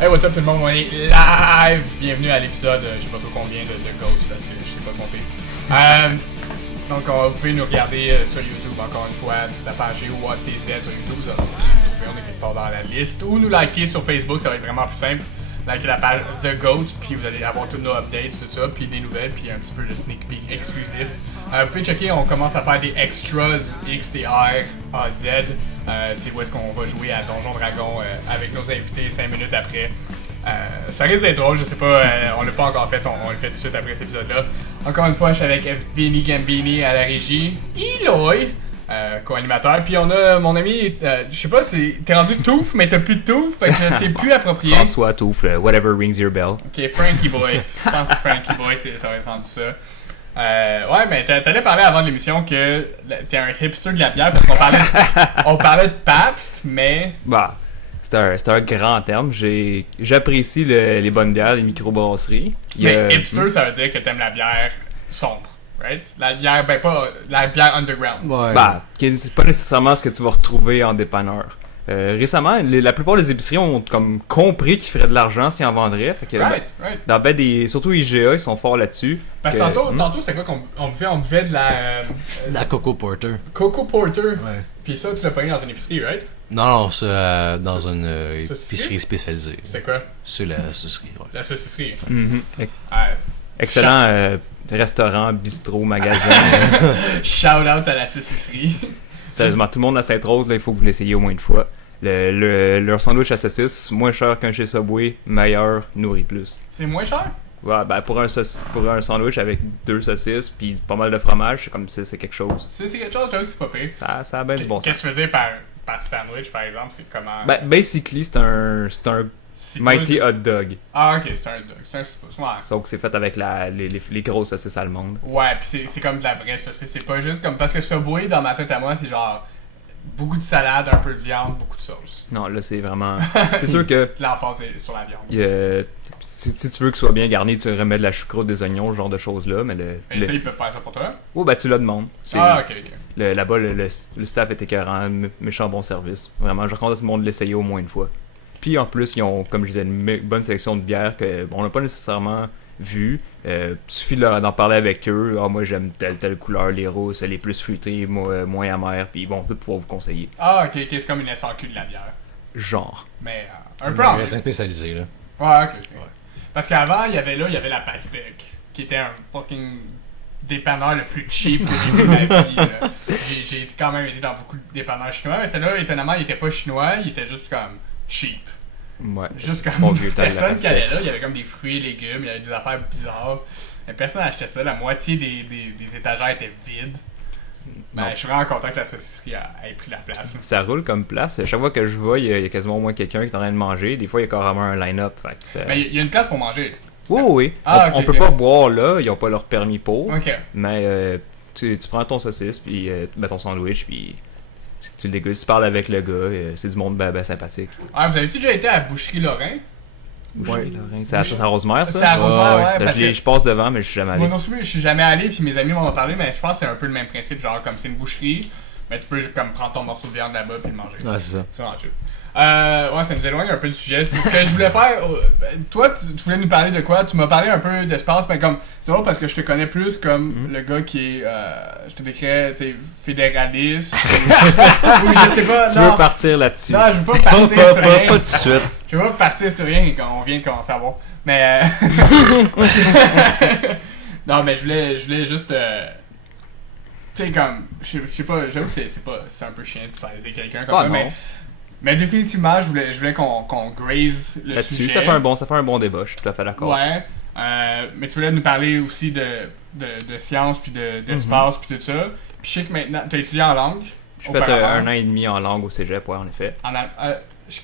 Hey, what's up tout le monde, on est live! Bienvenue à l'épisode, je sais pas trop combien de Ghost parce que je sais pas compter. Donc, vous pouvez nous regarder sur YouTube, encore une fois, la page GOATZ sur YouTube, ça, on est quelque part dans la liste. Ou nous liker sur Facebook, ça va être vraiment plus simple. Likez la page The Goat, puis vous allez avoir tous nos updates, tout ça, puis des nouvelles, puis un petit peu de sneak peek exclusif. Vous pouvez checker, on commence à faire des extras, XTR, AZ. C'est où est-ce qu'on va jouer à Donjon Dragon avec nos invités 5 minutes après. Ça risque d'être drôle, je sais pas, on l'a pas encore fait, on le fait tout de suite après cet épisode-là. Encore une fois, je suis avec Vinny Gambini à la régie, Eloy, co-animateur, puis on a mon ami, je sais pas, t'es rendu Touffe, mais t'as plus de Touffe, fait que c'est plus approprié. François Touffe, whatever rings your bell. Ok, Frankie Boy, je pense que Frankie Boy, ça va être rendu ça. Ouais, mais t'allais parler avant de l'émission que t'es un hipster de la bière, parce qu'on parlait de Pabst, mais... Bah, c'est un grand terme. J'apprécie les bonnes bières, les microbrasseries. Mais hipster, ça veut dire que t'aimes la bière sombre, right? La bière, pas la bière underground. Ouais. Bah, c'est pas nécessairement ce que tu vas retrouver en dépanneur. Récemment, la plupart des épiceries ont comme compris qu'ils feraient de l'argent s'ils en vendraient. Fait que, right. Dans surtout IGA, ils sont forts là-dessus. Parce que tantôt c'est quoi qu'on buvait? On buvait de la... la Coco Porter. Coco Porter? Ouais. Puis ça, tu l'as payé dans une épicerie, right? Non, c'est dans une épicerie spécialisée. C'était quoi? C'est la saucisserie, ouais. La saucisserie. Mm-hmm. Excellent restaurant, bistrot, magasin. Shout out à la saucisserie. Sérieusement, tout le monde à Sainte-Rose, là, il faut que vous l'essayiez au moins une fois. Leur sandwich à saucisse, moins cher qu'un chez Subway, meilleur, nourrit plus. C'est moins cher? Ouais, ben pour un sandwich avec 2 saucisses puis pas mal de fromage, c'est comme si c'est quelque chose. C'est quelque chose, j'avoue que c'est pas pire. Ça a bien du bon sens. Qu'est-ce que tu veux dire par sandwich, par exemple? C'est comment... Ben, basically, c'est un Mighty Hot Dog. Ah, ok, c'est un hot dog. C'est un 6 pouces, ouais. Sauf que c'est fait avec les grosses saucisses allemandes. Ouais, pis c'est comme de la vraie saucisse. C'est pas juste comme... Parce que Subway, dans ma tête à moi, c'est genre... Beaucoup de salade, un peu de viande, beaucoup de sauce. Non, là, c'est vraiment... C'est sûr que... L'emphase est sur la viande. Si tu veux que ce soit bien garni, tu remets de la choucroute, des oignons, ce genre de choses-là, mais Et ça, ils peuvent faire ça pour toi? Oh, ben tu le demandes. Ah, ok. Là-bas, le staff est écœurant, méchant bon service. Vraiment, je recommande à tout le monde de l'essayer au moins une fois. Puis en plus, ils ont, comme je disais, une bonne sélection de bières que on n'a pas nécessairement vu. Suffit d'en parler avec eux. Ah, moi j'aime telle couleur, les rousses, les plus fruitées, moins amères, puis bon, tout pouvoir vous conseiller. Ah, ok, c'est comme une SAQ de la bière. Genre. Mais un peu en magasin spécialisé, là. Ouais, ok. Ouais. Parce qu'avant, il y avait la pastèque, qui était un fucking dépanneur le plus cheap que j'ai vu de ma vie. J'ai quand même été dans beaucoup de dépanneurs chinois, mais celui-là, étonnamment, il était pas chinois, il était juste comme cheap. Ouais. Juste comme personne qui allait là, il y avait comme des fruits et légumes, il y avait des affaires bizarres. Mais personne n'achetait ça, la moitié des étagères étaient vides. Ben, je suis vraiment content que la saucisserie ait pris la place. Ça roule comme place. Chaque fois que je vois, il y a quasiment au moins quelqu'un qui est en train de manger. Des fois, il y a carrément un line-up. Mais il y a une place pour manger. Oui. Ah, on peut pas boire là, ils ont pas leur permis pour. Ok. Mais tu prends ton saucisse, puis ton sandwich, puis tu le dégustes, tu parles avec le gars. C'est du monde ben sympathique. Ah, vous avez-tu déjà été à Boucherie Lorrain? Boucherie Lorrain. C'est à Rosemère, ça? C'est à Rosemère, ouais. Je passe devant, mais je suis jamais allé. Moi non plus, je suis jamais allé, puis mes amis m'en ont parlé, mais je pense que c'est un peu le même principe. Genre, comme c'est une boucherie, mais tu peux comme prendre ton morceau de viande là-bas puis le manger. Ouais, c'est ça. C'est vraiment chill. Ouais, ça nous éloigne un peu du sujet. Ce que je voulais faire, toi, tu voulais nous parler de quoi? Tu m'as parlé un peu d'espace, mais comme, c'est drôle parce que je te connais plus comme le gars qui est, je te décris, t'es fédéraliste, ou je sais pas, Tu veux partir là-dessus? Non, je veux pas partir sur rien. Pas tout de suite. Je veux pas partir sur rien quand on vient de commencer à voir. Mais, non, mais je voulais juste, tu sais, comme, je sais pas, j'avoue que c'est un peu chiant de saisir quelqu'un comme ça, mais définitivement, je voulais qu'on graze le là-dessus, sujet. ça fait un bon débat, je suis tout à fait d'accord. Ouais, mais tu voulais nous parler aussi de sciences, puis d'espace, puis tout ça. Puis je sais que maintenant, tu as étudié en langue. J'ai fait 1 an et demi en langue au cégep, ouais, en effet.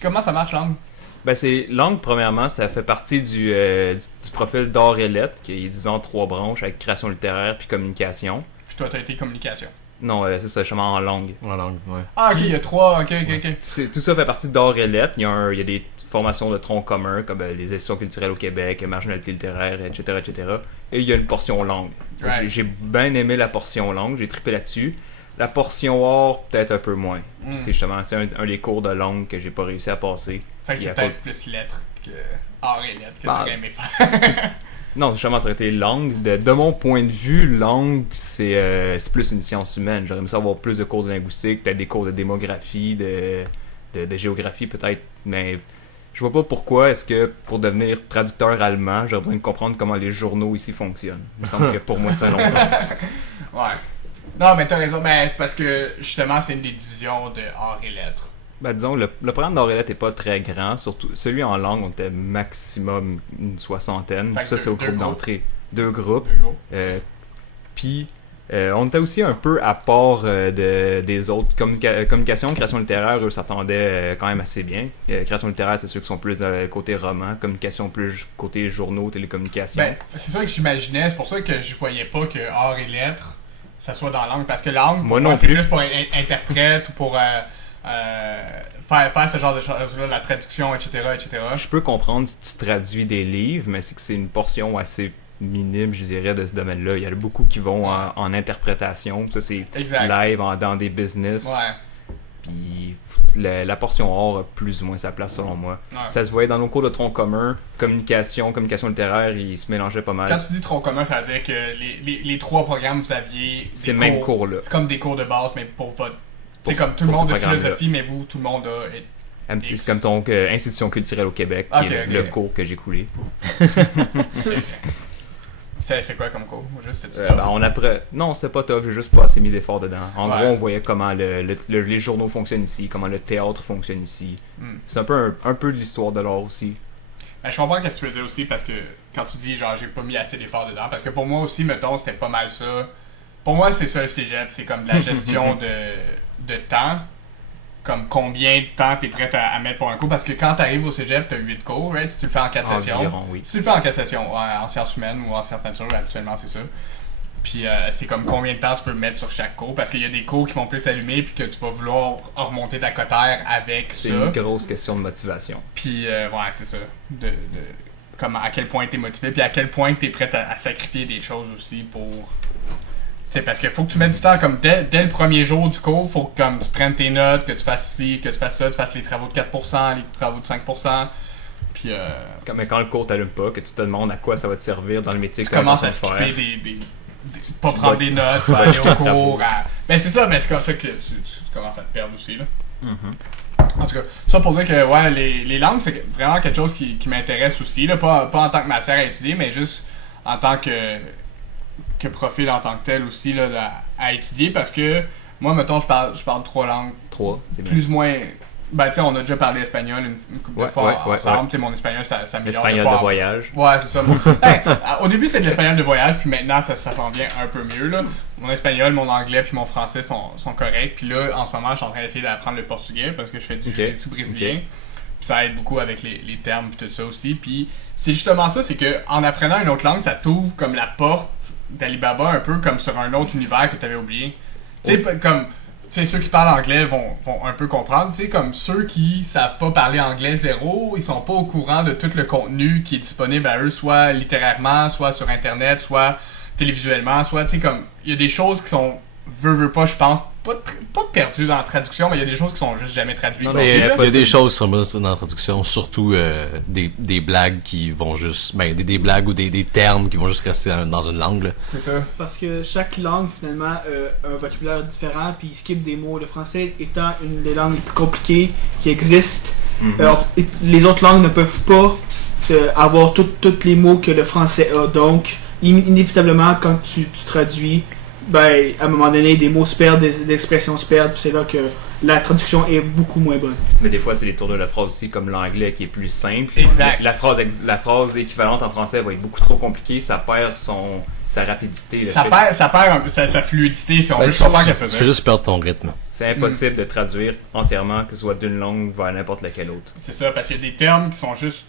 Comment ça marche, langue? Ben, c'est langue, premièrement, ça fait partie du profil d'art et lettres, qui est, disons, 3 branches, avec création littéraire puis communication. Puis toi, t'as été communication. Non, c'est ça, justement en langue. En langue, ouais. Ah, ok, il y a 3, ok. Tout ça fait partie d'art et lettres. Il y a des formations de tronc commun, comme les institutions culturelles au Québec, marginalité littéraire, etc., etc. Et il y a une portion langue. Right. J'ai bien aimé la portion langue, j'ai trippé là-dessus. La portion art, peut-être un peu moins. Puis c'est justement un des cours de langue que j'ai pas réussi à passer. Fait que c'est peut-être plus lettres que art et lettres que Bah, j'aurais aimé faire. Non, justement, ça aurait été langue. De mon point de vue, langue, c'est plus une science humaine. J'aurais aimé ça avoir plus de cours de linguistique, peut-être des cours de démographie, de géographie peut-être, mais je vois pas pourquoi est-ce que pour devenir traducteur allemand, j'aurais besoin de comprendre comment les journaux ici fonctionnent. Il me semble que pour moi, c'est un non-sens. Ouais. Non, mais t'as raison, ben, c'est parce que justement, c'est une des divisions de art et lettres. Ben, disons, le programme d'Aurélie n'est pas très grand, surtout celui en langue, on était maximum une soixantaine. Fait que Ça, c'est au deux groupe groupes. d'entrée. 2 groupes. Plus gros. Puis, on était aussi un peu à part des autres. Communication, création littéraire, eux s'attendaient quand même assez bien. Création littéraire, c'est ceux qui sont plus côté roman. Communication, plus côté journaux, télécommunications. Ben, c'est ça que j'imaginais, c'est pour ça que je voyais pas que art et lettres, ça soit dans la langue. Parce que langue, Moi pour non c'est plus. plus pour interprète ou pour faire ce genre de choses-là, la traduction, etc., etc. Je peux comprendre si tu traduis des livres, mais c'est que c'est une portion assez minime, je dirais, de ce domaine-là. Il y en a beaucoup qui vont en interprétation. Ça, c'est Exact. live dans des business. Ouais. Puis la portion or a plus ou moins sa place selon moi. Ouais. Ça se voyait dans nos cours de tronc commun, communication littéraire, ils se mélangeaient pas mal. Quand tu dis tronc commun, ça veut dire que les trois programmes, vous aviez Ces des mêmes cours-là. C'est comme des cours de base, mais pour votre... Pour- C'est comme tout le pour monde ce de programme-là. philosophie, mais vous, tout le monde a... C'est comme ton institution culturelle au Québec, qui est Ok. le cours que j'ai coulé. C'est quoi comme cours? Juste, c'était On apprend... Non, c'est pas top, j'ai juste pas assez mis d'efforts dedans. En Ouais. gros, on voyait comment les journaux fonctionnent ici, comment le théâtre fonctionne ici. Hmm. C'est un peu de l'histoire de l'art aussi. Ben, je comprends ce que tu faisais aussi, parce que quand tu dis, genre, j'ai pas mis assez d'efforts dedans, parce que pour moi aussi, mettons, c'était pas mal ça. Pour moi, c'est ça le cégep, c'est comme de la gestion de temps. Comme combien de temps t'es prêt à mettre pour un cours, parce que quand t'arrives au cégep, t'as 8 cours, right? Si tu le fais en 4 sessions. Environ, oui. Si tu le fais en 4 sessions, en sciences humaines ou en sciences naturelles, habituellement c'est ça. Puis c'est comme combien de temps tu peux mettre sur chaque cours, parce qu'il y a des cours qui vont plus allumer, puis que tu vas vouloir remonter ta cotère avec C'est ça. une grosse question de motivation. Puis ouais, c'est ça. Comme à quel point t'es motivé, puis à quel point t'es prêt à sacrifier des choses aussi pour... T'sais, parce qu'il faut que tu mettes du temps, comme dès le premier jour du cours, faut que comme, tu prennes tes notes, que tu fasses ci, que tu fasses ça, tu fasses les travaux de 4%, les travaux de 5%, puis Mais quand le cours t'allume pas, que tu te demandes à quoi ça va te servir dans le métier que tu tu commences à faire. skipper pas tu prendre vas- des notes, tu tu vas vas aller acheter au le travail. cours. Ben c'est ça, mais c'est comme ça que tu commences à te perdre aussi, là. Mhm. En tout cas, ça pour dire que ouais, les langues, c'est vraiment quelque chose qui m'intéresse aussi, là, pas en tant que matière à étudier, mais juste en tant que profil en tant que tel aussi là, à étudier, parce que moi, mettons, je parle 3 langues, 3, c'est bien. plus ou moins... Ben, tu sais, on a déjà parlé espagnol une couple de Ouais, fois ouais, ensemble, ouais. tu sais, mon espagnol, ça m'améliore L'espagnol de voyage. Ouais, c'est ça. Hey, au début, c'était de l'espagnol de voyage, puis maintenant, ça s'en vient un peu mieux, là. Mon espagnol, mon anglais, puis mon français sont corrects, puis là, en ce moment, je suis en train d'essayer d'apprendre le portugais, parce que je fais du jiu-jitsu brésilien, puis ça aide beaucoup avec les termes, puis tout ça aussi, puis c'est justement ça, c'est que en apprenant une autre langue, ça t'ouvre comme la porte d'Alibaba, un peu comme sur un autre univers que tu avais oublié. Tu sais, comme... Tu sais, ceux qui parlent anglais vont un peu comprendre, tu sais, comme ceux qui savent pas parler anglais zéro, ils sont pas au courant de tout le contenu qui est disponible à eux, soit littérairement, soit sur internet, soit télévisuellement, soit, tu sais, comme, il y a des choses qui sont, veux pas, je pense, pas perdues dans la traduction, mais il y a des choses qui sont juste jamais traduites. Non, Mais aussi, là. il y a des choses qui sont bonnes dans la traduction, surtout des blagues qui vont juste... Ben, des blagues ou des termes qui vont juste rester dans une langue, là. C'est ça. Parce que chaque langue, finalement, a un vocabulaire différent, puis il skip des mots. Le français étant une des langues les plus compliquées qui existent. Alors, les autres langues ne peuvent pas avoir tous les mots que le français a. Donc, inévitablement, quand tu traduis, ben, à un moment donné, des mots se perdent, des expressions se perdent, puis c'est là que la traduction est beaucoup moins bonne. Mais des fois, c'est des tournures de phrases aussi, comme l'anglais qui est plus simple. Exact. La phrase équivalente en français va être beaucoup trop compliquée, ça perd sa rapidité. Ça perd un peu sa fluidité, si on veut. Je comprends ce que ça veut Tu dire. fais juste perdre ton rythme. C'est impossible de traduire entièrement, que ce soit d'une langue vers n'importe laquelle autre. C'est ça, parce qu'il y a des termes qui sont juste...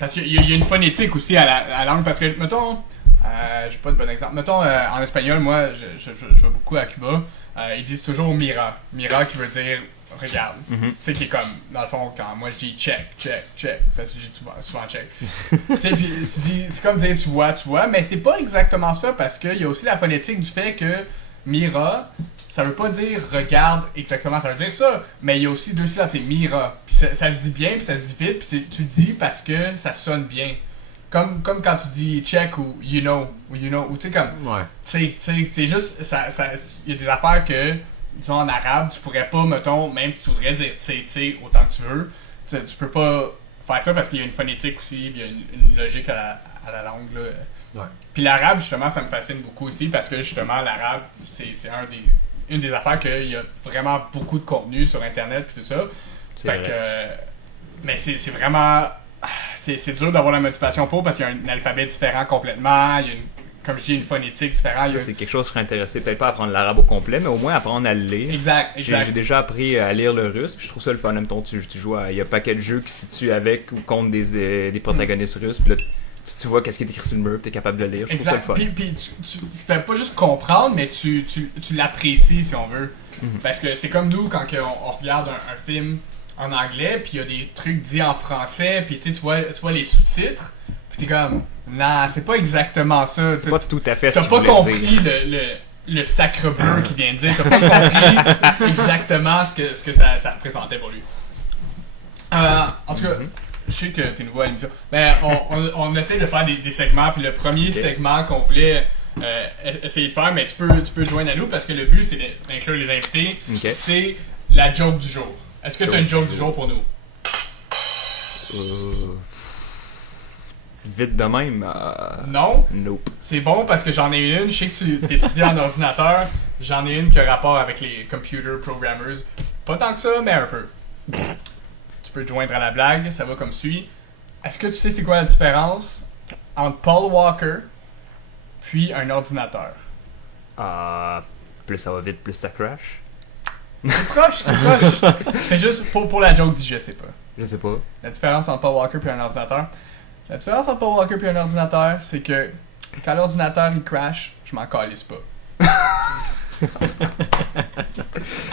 Parce qu'il y a une phonétique aussi à la langue, parce que, mettons... j'ai pas de bon exemple. Mettons, en espagnol, moi, je vais beaucoup à Cuba, ils disent toujours mira. Mira qui veut dire regarde. Tu sais, qui est comme, dans le fond, quand moi je dis check, parce que j'ai souvent check. Tu sais, puis tu dis, c'est comme dire tu vois, mais c'est pas exactement ça, parce qu'il y a aussi la phonétique du fait que mira, ça veut pas dire regarde exactement, ça veut dire ça, mais il y a aussi deux syllabes, c'est mira. Puis ça se dit bien, puis ça se dit vite, puis tu le dis parce que ça sonne bien. Comme quand tu dis check ou you know, ou tu sais comme, Ouais. tu sais, c'est juste, il y a des affaires que, disons en arabe, tu pourrais pas, mettons, même si tu voudrais dire tu autant que tu veux, tu peux pas faire ça parce qu'il y a une phonétique aussi, il y a une logique à la langue, là. Ouais. Puis l'arabe, justement, ça me fascine beaucoup aussi parce que, justement, l'arabe, c'est une des affaires qu'il y a vraiment beaucoup de contenu sur Internet puis tout ça. Fait que, mais c'est vraiment... C'est dur d'avoir la motivation pour parce qu'il y a un alphabet différent complètement, il y a comme je dis, une phonétique différente. Ça, c'est quelque chose que je serais intéressé, peut-être pas à apprendre l'arabe au complet, mais au moins apprendre à le lire. Exact. J'ai déjà appris à lire le russe, puis je trouve ça le fun. Même temps, tu joues il y a un paquet de jeux qui se situent avec ou contre des protagonistes russes, puis là, tu vois qu'est-ce qui est écrit sur le mur, tu es capable de le lire. Je trouve ça le fun. Puis tu fais pas juste comprendre, mais tu l'apprécies si on veut. Parce que c'est comme nous quand on regarde un film en anglais, puis il y a des trucs dits en français, puis tu vois les sous-titres, puis t'es comme, non, c'est pas exactement ça. C'est pas tout à fait ce T'as qu'il pas voulait compris dire. le sacre bleu qu'il vient de dire, t'as pas compris exactement ce que ça représentait pour lui. En tout cas, je sais que t'es nouveau à l'émission, mais on essaie de faire des segments, puis le premier segment qu'on voulait essayer de faire, mais tu peux joindre à nous, parce que le but c'est d'inclure les invités, c'est la joke du jour. Est-ce que tu as une joke du jour pour nous? Vite de même? Non? Nope. C'est bon parce que j'en ai une. Je sais que tu étudies en ordinateur. J'en ai une qui a rapport avec les computer programmers. Pas tant que ça, mais un peu. Tu peux te joindre à la blague. Ça va comme suit. Est-ce que tu sais c'est quoi la différence entre Paul Walker puis un ordinateur? Plus ça va vite, plus ça crash. C'est proche. C'est juste pour la joke dit je sais pas. Je sais pas. La différence entre Paul Walker et un ordinateur. La différence entre Paul Walker et un ordinateur, c'est que quand l'ordinateur il crash, je m'en calisse pas.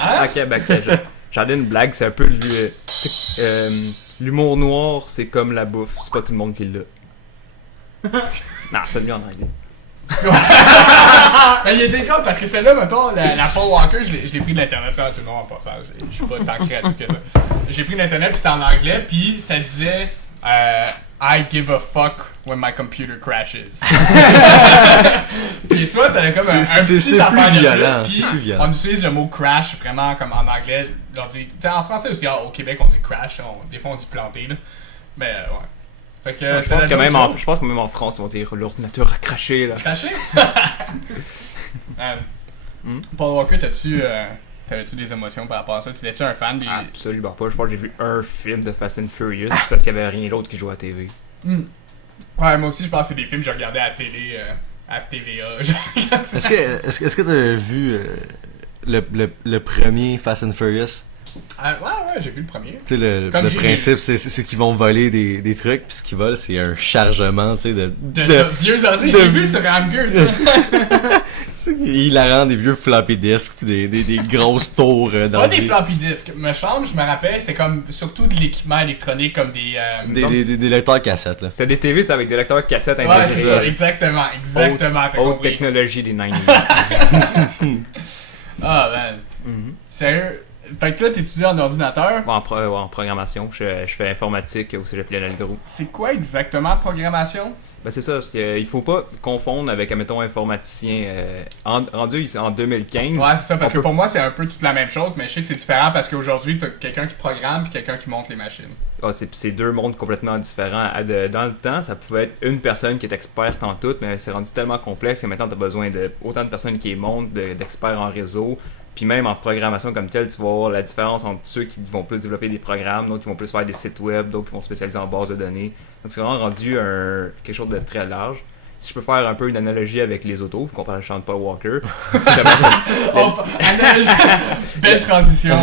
Hein? Ok, j'en ai une blague, c'est un peu l'humour noir, c'est comme la bouffe, c'est pas tout le monde qui l'a. Non, c'est mieux en anglais. Mais il y a des jokes parce que celle-là, mettons, la Paul Walker, je l'ai pris de l'internet là, tout le monde en passant. Je suis pas tant créatif que ça. J'ai pris de l'internet puis c'est en anglais puis ça disait I give a fuck when my computer crashes. Puis tu vois, ça a comme un petit affaire de violent, plus, c'est plus violent. On utilise le mot crash vraiment comme en anglais. En français aussi, au Québec on dit crash, des fois on dit planter là. Mais ouais. Fait que, je pense que même en France, ils vont dire l'ordinateur a craché là. Craché? Paul Walker, t'avais-tu des émotions par rapport à ça? T'étais-tu un fan des... Absolument pas. Je pense que j'ai vu un film de Fast and Furious parce qu'il y avait rien d'autre qui jouait à TV. Ouais, moi aussi, je pense que c'est des films que je regardais à la télé, à TVA. Est-ce que t'avais vu le premier Fast and Furious? Ouais, j'ai vu le premier. Tu sais, le principe, c'est qu'ils vont voler des trucs, puis ce qu'ils volent, c'est un chargement, tu sais, de vieux anciens. J'ai vu sur Hamburg, ça. Il la rend des vieux floppy disks, puis des grosses tours dans pas des floppy disks. Me semble, je me rappelle, c'était comme surtout de l'équipement électronique, comme des lecteurs cassettes, là. C'était des TV, ça, avec des lecteurs cassettes intégrés. Ouais, c'est ça, exactement. Haute technologie des 90s. Ah, man. Sérieux? Fait que là, t'étudies en ordinateur. En programmation. Je fais informatique au Cégep Léon-Algro. C'est quoi exactement programmation? Ben c'est ça, il faut pas confondre avec, admettons, informaticien. Rendu en 2015. Ouais, c'est ça, parce que pour moi, c'est un peu toute la même chose, mais je sais que c'est différent parce qu'aujourd'hui, t'as quelqu'un qui programme et quelqu'un qui monte les machines. C'est deux mondes complètement différents. Dans le temps, ça pouvait être une personne qui est experte en tout, mais c'est rendu tellement complexe que maintenant, t'as besoin de autant de personnes qui montent, d'experts en réseau. Puis même en programmation comme telle, tu vas voir la différence entre ceux qui vont plus développer des programmes, d'autres qui vont plus faire des sites web, d'autres qui vont spécialiser en base de données. Donc c'est vraiment rendu quelque chose de très large. Si je peux faire un peu une analogie avec les autos, qu'on parle de Sean Paul Walker. Belle transition.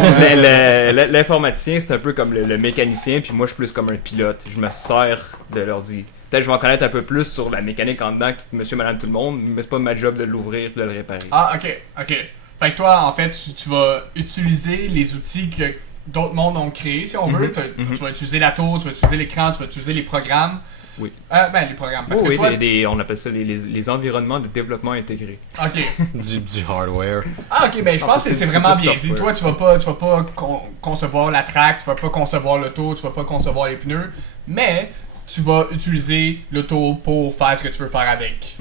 L'informaticien, c'est un peu comme le mécanicien, puis moi je suis plus comme un pilote. Je me sers de l'ordi. Peut-être que je vais en connaître un peu plus sur la mécanique en dedans que monsieur, madame, tout le monde, mais c'est pas ma job de l'ouvrir et de le réparer. Ah, ok. Fait que toi, en fait, tu vas utiliser les outils que d'autres mondes ont créé, si on veut. Tu vas utiliser la tour, tu vas utiliser l'écran, tu vas utiliser les programmes. Oui. Les programmes. Parce que Oui, toi... on appelle ça les environnements de développement intégré. Ok. Du hardware. Ah, ok, je pense que c'est vraiment bien dit. software. Toi, tu vas pas concevoir la track, tu vas pas concevoir l'auto, tu vas pas concevoir les pneus, mais tu vas utiliser l'auto pour faire ce que tu veux faire avec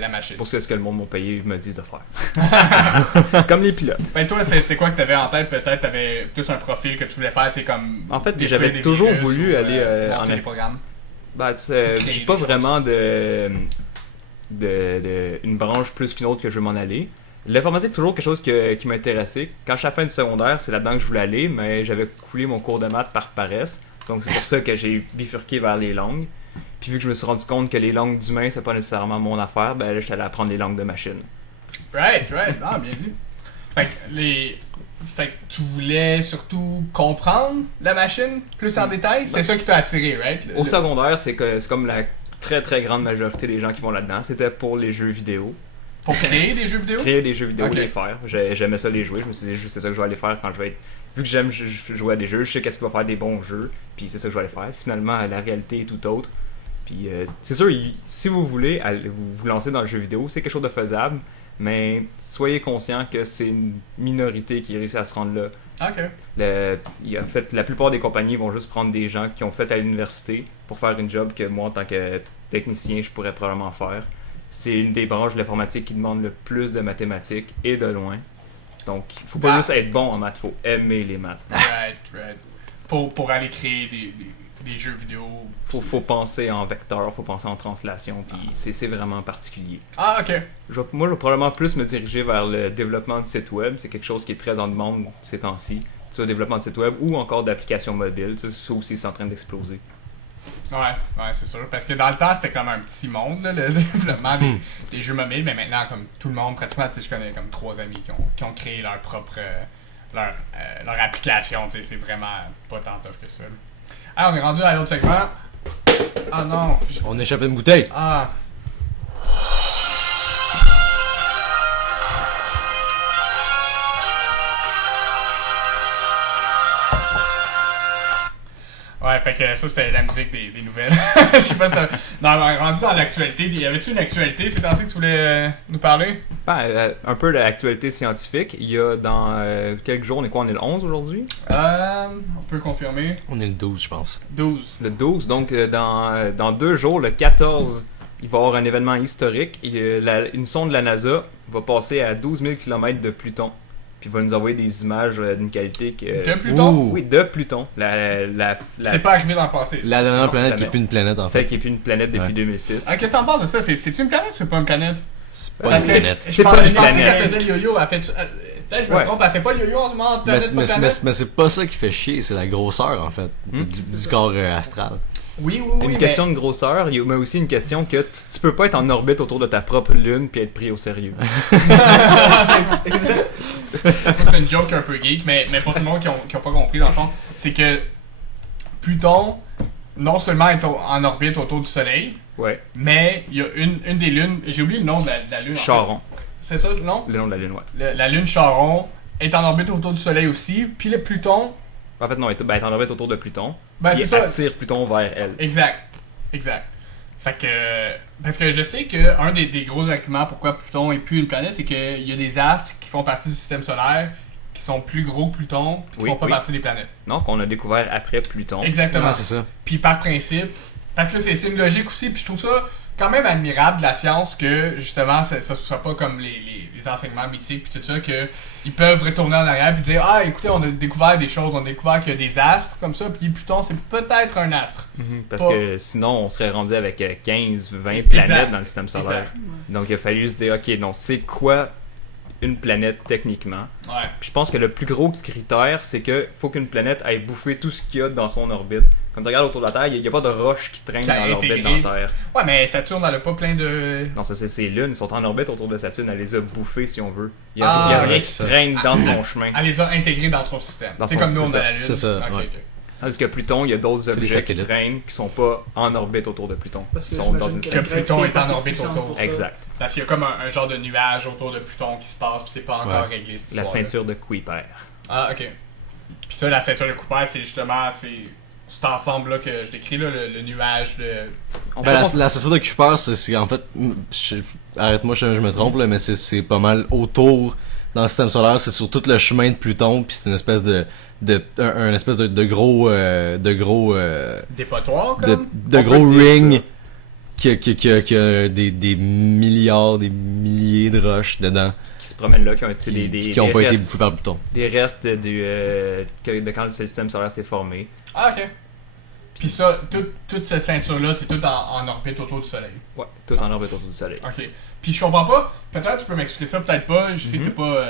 la machine. Pour ce que le monde m'a payé me disent de faire. Comme les pilotes. Toi, c'est quoi que t'avais en tête? Peut-être t'avais plus un profil que tu voulais faire, c'est comme... En fait, détruire j'avais des toujours virus voulu ou, aller en monter les programmes. J'ai créer pas des vraiment une branche plus qu'une autre que je veux m'en aller. L'informatique, toujours quelque chose qui m'intéressait. Quand je suis à la fin du secondaire, c'est là-dedans que je voulais aller, mais j'avais coulé mon cours de maths par paresse. Donc c'est pour ça que j'ai bifurqué vers les langues. Puis vu que je me suis rendu compte que les langues d'humains, c'est pas nécessairement mon affaire, ben là, j'étais allé apprendre les langues de machine. Right. Ah, bien vu. Fait que tu voulais surtout comprendre la machine plus en détail? C'est ça qui t'a attiré, right? Au secondaire, c'est comme la très très grande majorité des gens qui vont là-dedans. C'était pour les jeux vidéo. Pour créer des jeux vidéo? Créer des jeux vidéo, Ok. les faire. J'aimais ça les jouer. Je me suis dit, c'est ça que je vais aller faire quand je vais être... Vu que j'aime jouer à des jeux, je sais qu'est-ce qui va faire des bons jeux. Puis c'est ça que je vais aller faire. Finalement, la réalité est tout autre. Puis c'est sûr, si vous voulez vous lancer dans le jeu vidéo, c'est quelque chose de faisable. Mais soyez conscient que c'est une minorité qui réussit à se rendre là. Ok. En fait, la plupart des compagnies vont juste prendre des gens qui ont fait à l'université pour faire une job que moi, en tant que technicien, je pourrais probablement faire. C'est une des branches de l'informatique qui demande le plus de mathématiques et de loin. Donc, il faut pas juste être bon en maths, il faut aimer les maths. Right. Pour aller créer des jeux vidéo. Faut penser en vecteur, faut penser en translation, puis c'est vraiment particulier. Ah, ok. Moi, je vais probablement plus me diriger vers le développement de sites web. C'est quelque chose qui est très en demande ces temps-ci. Le développement de sites web ou encore d'applications mobiles. Ça aussi, c'est en train d'exploser. Ouais, c'est sûr. Parce que dans le temps, c'était comme un petit monde, là, le développement des jeux mobiles. Mais maintenant, comme tout le monde, pratiquement, je connais comme 3 amis qui ont créé leur propre leur application. C'est vraiment pas tant tough que ça. Ah, on est rendu à l'autre segment. Ah non. On échappe une bouteille. Ah. Ouais, fait que ça c'était la musique des nouvelles. Je sais pas si rendu dans l'actualité, y avait-tu une actualité ces temps-ci que tu voulais nous parler? Un peu de l'actualité scientifique. Il y a dans quelques jours, on est le 11 aujourd'hui? On peut confirmer. On est le 12, je pense. 12. Le 12, donc dans 2 jours, le 14, il va y avoir un événement historique. Une sonde de la NASA va passer à 12 000 km de Pluton. Puis il va nous envoyer des images d'une qualité que... De Pluton? Ouh. Oui, de Pluton. C'est pas arrivé dans le passé. La dernière Non, planète jamais. qui est plus une planète, en Celle fait. qui est plus une planète depuis Ouais. 2006. Ah, qu'est-ce que t'en penses de ça? C'est-tu une planète ou c'est pas une planète? C'est pas une planète. C'est pas une Je pensais planète. qu'elle faisait le yo-yo. Elle fait... Peut-être je me Ouais. trompe, elle fait pas le yo-yo en ce moment entre planète pas planète? Mais c'est pas ça qui fait chier, c'est la grosseur, en fait, du corps astral. Oui, Une question de grosseur, mais aussi une question que tu peux pas être en orbite autour de ta propre lune puis être pris au sérieux. Ça, c'est une joke un peu geek, mais pour tout le monde qui ont pas compris, dans le fond, c'est que Pluton, non seulement est en orbite autour du Soleil, Ouais. mais il y a une des lunes, j'ai oublié le nom de la lune. en fait. Charon. C'est ça le nom? Le nom de la lune, ouais. La lune Charon est en orbite autour du Soleil aussi, puis le Pluton, En fait, non, elle est en orbite autour de Pluton. ben Puis c'est ça. attire Pluton vers elle. Exact. Fait que, parce que je sais que un des gros arguments pourquoi Pluton est plus une planète, c'est qu'il y a des astres qui font partie du système solaire qui sont plus gros que Pluton, puis qui Oui, font pas oui. partie des planètes. Non, qu'on a découvert après Pluton. Exactement. Ouais, c'est ça. Puis par principe, parce que c'est une logique aussi, puis je trouve ça quand même admirable de la science que justement ça soit pas comme les enseignements mythiques puis tout ça, que ils peuvent retourner en arrière puis dire ah écoutez on a découvert des choses, on a découvert qu'il y a des astres comme ça, puis Pluton c'est peut-être un astre. Parce Pas- que sinon, on serait rendu avec 15, 20 Exact. planètes dans le système solaire. Exact. Donc, il a fallu se dire, ok, donc c'est quoi une planète techniquement? Ouais. Puis je pense que le plus gros critère, c'est que faut qu'une planète aille bouffer tout ce qu'il y a dans son orbite. Quand tu regardes autour de la Terre, il n'y a pas de roches qui traînent Qui a dans l'orbite de intégré. la Terre. Ouais, mais Saturne elle a pas plein de Non, ça c'est ses lunes, ils sont en orbite autour de Saturne, elle les a bouffées si on veut. Il y Ah, a rien ouais, qui c'est ça. traîne dans son chemin. elle les a intégrés dans son système. Dans C'est son- comme nous on c'est a ça. la lune. C'est ça, Ok, ouais. ok. Tandis que Pluton, il y a d'autres C'est des objets qui satellites. traînent qui sont pas en orbite autour de Pluton. Parce que Ils sont dans j'imagine une que Que la Pluton gravité est en assez orbite puissante autour. pour ça. Exact. Parce qu'il y a comme un genre de nuage autour de Pluton qui se passe, puis c'est pas encore Ouais. réglé cette La histoire-là. ceinture de Kuiper. Ah, ok. Puis ça, la ceinture de Kuiper, c'est justement cet ensemble-là que je décris, là, le nuage de... La ceinture de Kuiper, c'est en fait, arrête-moi si je me trompe, là, mais c'est pas mal autour dans le système solaire, c'est sur tout le chemin de Pluton, puis c'est une espèce un espèce de gros Dépotoir, comme? de gros ring qui a des milliards, des milliers de roches dedans Qui se promènent là, qui ont été qui ont pas été bouffés par Pluton. Des restes de quand le système solaire s'est formé. Ah, ok. Puis ça, toute cette ceinture-là, c'est tout en orbite autour du Soleil. Ouais, tout en orbite autour du Soleil. Ok. Puis je comprends pas, peut-être tu peux m'expliquer ça, peut-être pas, je sais que t'es pas...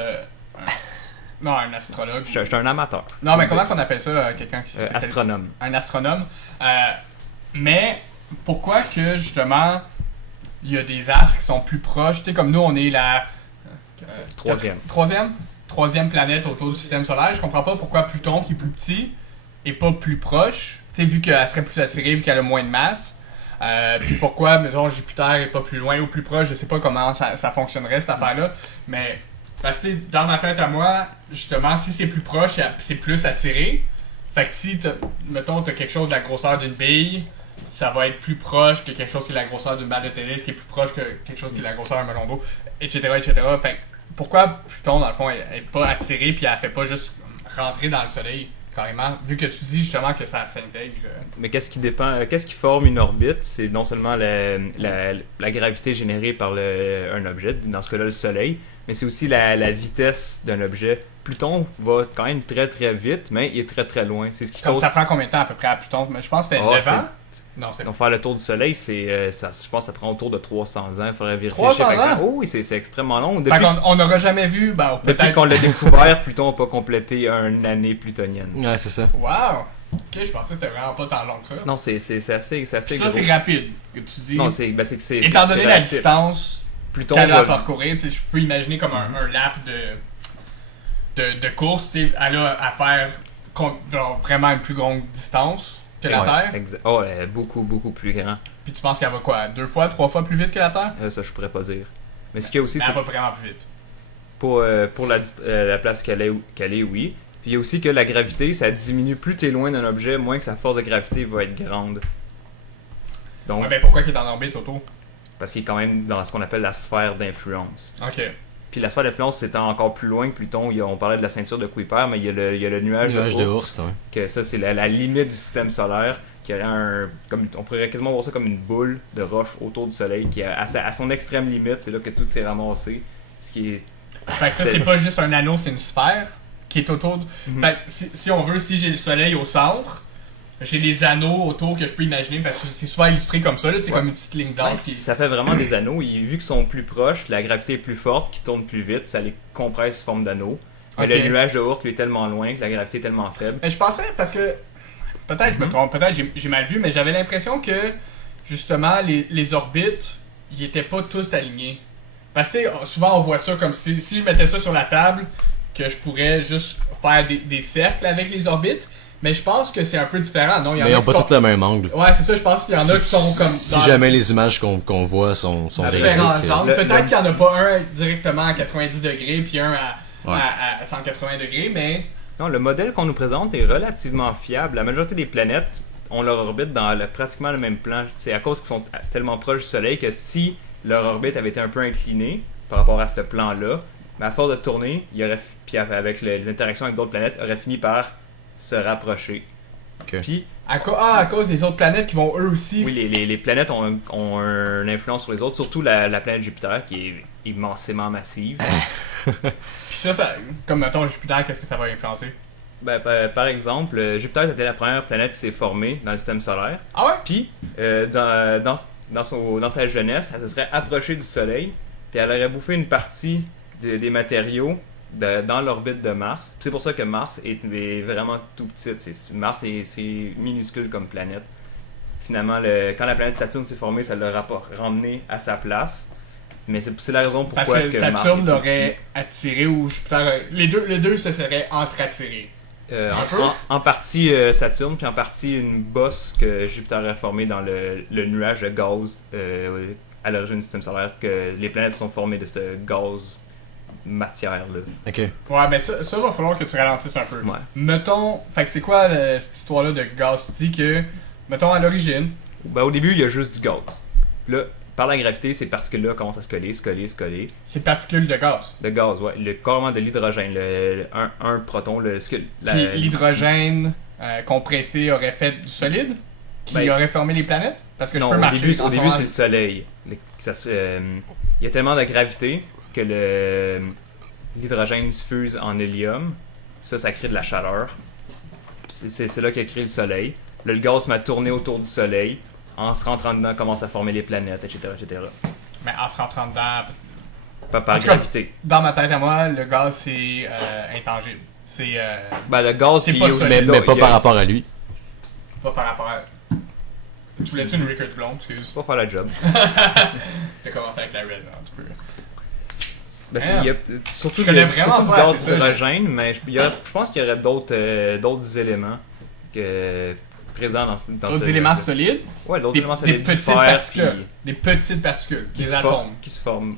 un astrologue. Je suis un amateur. Non, mais comment qu'on appelle ça, quelqu'un qui... Astronome. Un astronome. Mais pourquoi que, justement, il y a des astres qui sont plus proches, tu sais, comme nous, on est la... Troisième planète autour du système solaire. Je comprends pas pourquoi Pluton, qui est plus petit, est pas plus proche, tu sais, vu qu'elle serait plus attirée, vu qu'elle a moins de masse. Puis pourquoi, mettons, Jupiter est pas plus loin ou plus proche, je sais pas comment ça fonctionnerait cette affaire-là, mais parce que dans ma tête à moi, justement, si c'est plus proche, c'est plus attiré. Fait que si, mettons, t'as quelque chose de la grosseur d'une bille, ça va être plus proche que quelque chose qui est la grosseur d'une balle de tennis, qui est plus proche que quelque chose qui est la grosseur d'un melon d'eau, etc., etc. Fait que pourquoi Pluton, dans le fond, elle est pas attirée puis elle fait pas juste rentrer dans le Soleil, carrément, vu que tu dis justement que ça s'intègre. Mais qu'est-ce qui forme une orbite? C'est non seulement la gravité générée par un objet, dans ce cas-là le Soleil, mais c'est aussi la vitesse d'un objet. Pluton va quand même très très vite, mais il est très très loin. C'est ce qui cause... Ça prend combien de temps à peu près à Pluton? Je pense que c'était 9 ans. Non, c'est Donc faire le tour du Soleil, je pense que ça prend autour de 300 ans. Il faudrait vérifier. 300 ans? Oh oui, c'est extrêmement long. On n'aura jamais vu... Depuis qu'on l'a découvert, Pluton n'a pas complété une année plutonienne. Ouais, c'est ça. Wow! Ok, je pensais que c'était vraiment pas tant long que ça. Non, c'est assez ça, gros. c'est rapide, que tu dis. Non, c'est que c'est... Étant donné la relatif. distance Pluton qu'elle a à va... parcourir, je peux imaginer comme un lap de course, elle a à faire vraiment une plus grande distance que la Terre. Oh, beaucoup, beaucoup plus grand. Puis tu penses qu'elle va quoi, 2 fois, 3 fois plus vite que la Terre? Ça, je pourrais pas dire. Mais ce qu'il y a aussi, elle c'est va vraiment plus vite. pour la place qu'elle est, oui. Puis il y a aussi que la gravité, ça diminue. Plus t'es loin d'un objet, moins que sa force de gravité va être grande. Donc, Ouais, ben pourquoi qu'il est en orbite autour? parce qu'il est quand même dans ce qu'on appelle la sphère d'influence. Ok. Puis la sphère d'influence, c'est encore plus loin que Pluton. On parlait de la ceinture de Kuiper, mais il y a le nuage de Oort. Ouais. Que ça, c'est la limite du système solaire. Qui aurait on pourrait quasiment voir ça comme une boule de roche autour du Soleil, qui est à son extrême limite. C'est là que tout s'est ramassé. Ce qui est... Fait que ça, c'est pas juste un anneau, c'est une sphère qui est autour. Fait que si on veut, si j'ai le Soleil au centre, j'ai les anneaux autour que je peux imaginer, parce que c'est souvent illustré comme ça, c'est comme une petite ligne blanche. Ça fait vraiment des anneaux. Vu qu'ils sont plus proches, la gravité est plus forte, qui tourne plus vite, ça les compresse sous forme d'anneaux. Mais le nuage de Oort, lui, est tellement loin que la gravité est tellement faible. Mais je pensais, parce que peut-être je me trompe, peut-être j'ai mal vu, mais j'avais l'impression que justement les orbites, ils étaient pas tous alignés. Parce que souvent on voit ça comme si je mettais ça sur la table, que je pourrais juste faire des cercles avec les orbites. Mais je pense que c'est un peu différent, non? Mais ils n'ont pas tous le même angle. Ouais, c'est ça, je pense qu'il y en a qui sont comme... Si jamais les images qu'on voit sont différents véridiques. angles. Peut-être qu'il n'y en a pas un directement à 90 degrés, puis un à 180 degrés, mais... Non, le modèle qu'on nous présente est relativement fiable. La majorité des planètes ont leur orbite dans pratiquement le même plan. C'est à cause qu'ils sont tellement proches du Soleil que si leur orbite avait été un peu inclinée par rapport à ce plan-là, à force de tourner, puis avec les interactions avec d'autres planètes, aurait fini par se rapprocher. Okay. Puis, à cause des autres planètes qui vont eux aussi... Oui, les planètes ont une influence sur les autres, surtout la planète Jupiter qui est immensément massive. Puis ça, comme mettons Jupiter, qu'est-ce que ça va influencer? Par exemple, Jupiter était la première planète qui s'est formée dans le système solaire. Ah ouais? Puis, dans sa jeunesse, elle se serait approchée du Soleil, puis elle aurait bouffé une partie des matériaux dans l'orbite de Mars. C'est pour ça que Mars est vraiment tout petite. Mars, c'est minuscule comme planète. Finalement, quand la planète Saturne s'est formée, ça l'a ramené à sa place. Mais c'est la raison pourquoi est-ce que Saturne l'aurait attiré ou Jupiter... Les deux se seraient entre-attirés. En partie Saturne, puis en partie une bosse que Jupiter a formée dans le nuage de gaz à l'origine du système solaire, que les planètes sont formées de ce gaz matière, là. Ok. Ouais, ben ça va falloir que tu ralentisses un peu. Ouais. Mettons, fait que c'est quoi cette histoire-là de gaz? Tu dis que, mettons à l'origine, Ben, au début, il y a juste du gaz. Là, par la gravité, ces particules-là commencent à se coller. c'est particules de gaz. De gaz, ouais. Carrément de l'hydrogène. Un proton, Puis l'hydrogène compressé aurait fait du solide qui Ben, aurait formé les planètes? Parce que non, je peux marcher au début sans c'est le soleil. Il y a tellement de gravité que l'hydrogène se fuse en hélium. Ça crée de la chaleur. C'est là qu'a créé le soleil. Là, le gaz se met à tourner autour du soleil. En se rentrant dedans, commence à former les planètes, etc. Mais en se rentrant dedans, Pas par En tout cas, gravité. dans ma tête à moi, le gaz c'est intangible. C'est Ben, le gaz, C'est puis pas il y a aussi solide. Mais pas il y a- par rapport à lui. pas par rapport à. Tu voulais-tu une Rickard blonde, excuse? Pas faire la job. T'as commencé avec la red, hein, tu peux. Ben, Damn. il y a surtout, Je connais vraiment surtout du pas gaz assez ça, d'hydrogène, mais je pense qu'il y aurait d'autres éléments présents dans ce D'autres éléments solides, Ouais, d'autres des éléments solides, du petites fer, particules. puis Des petites particules, qui des se atomes. forment,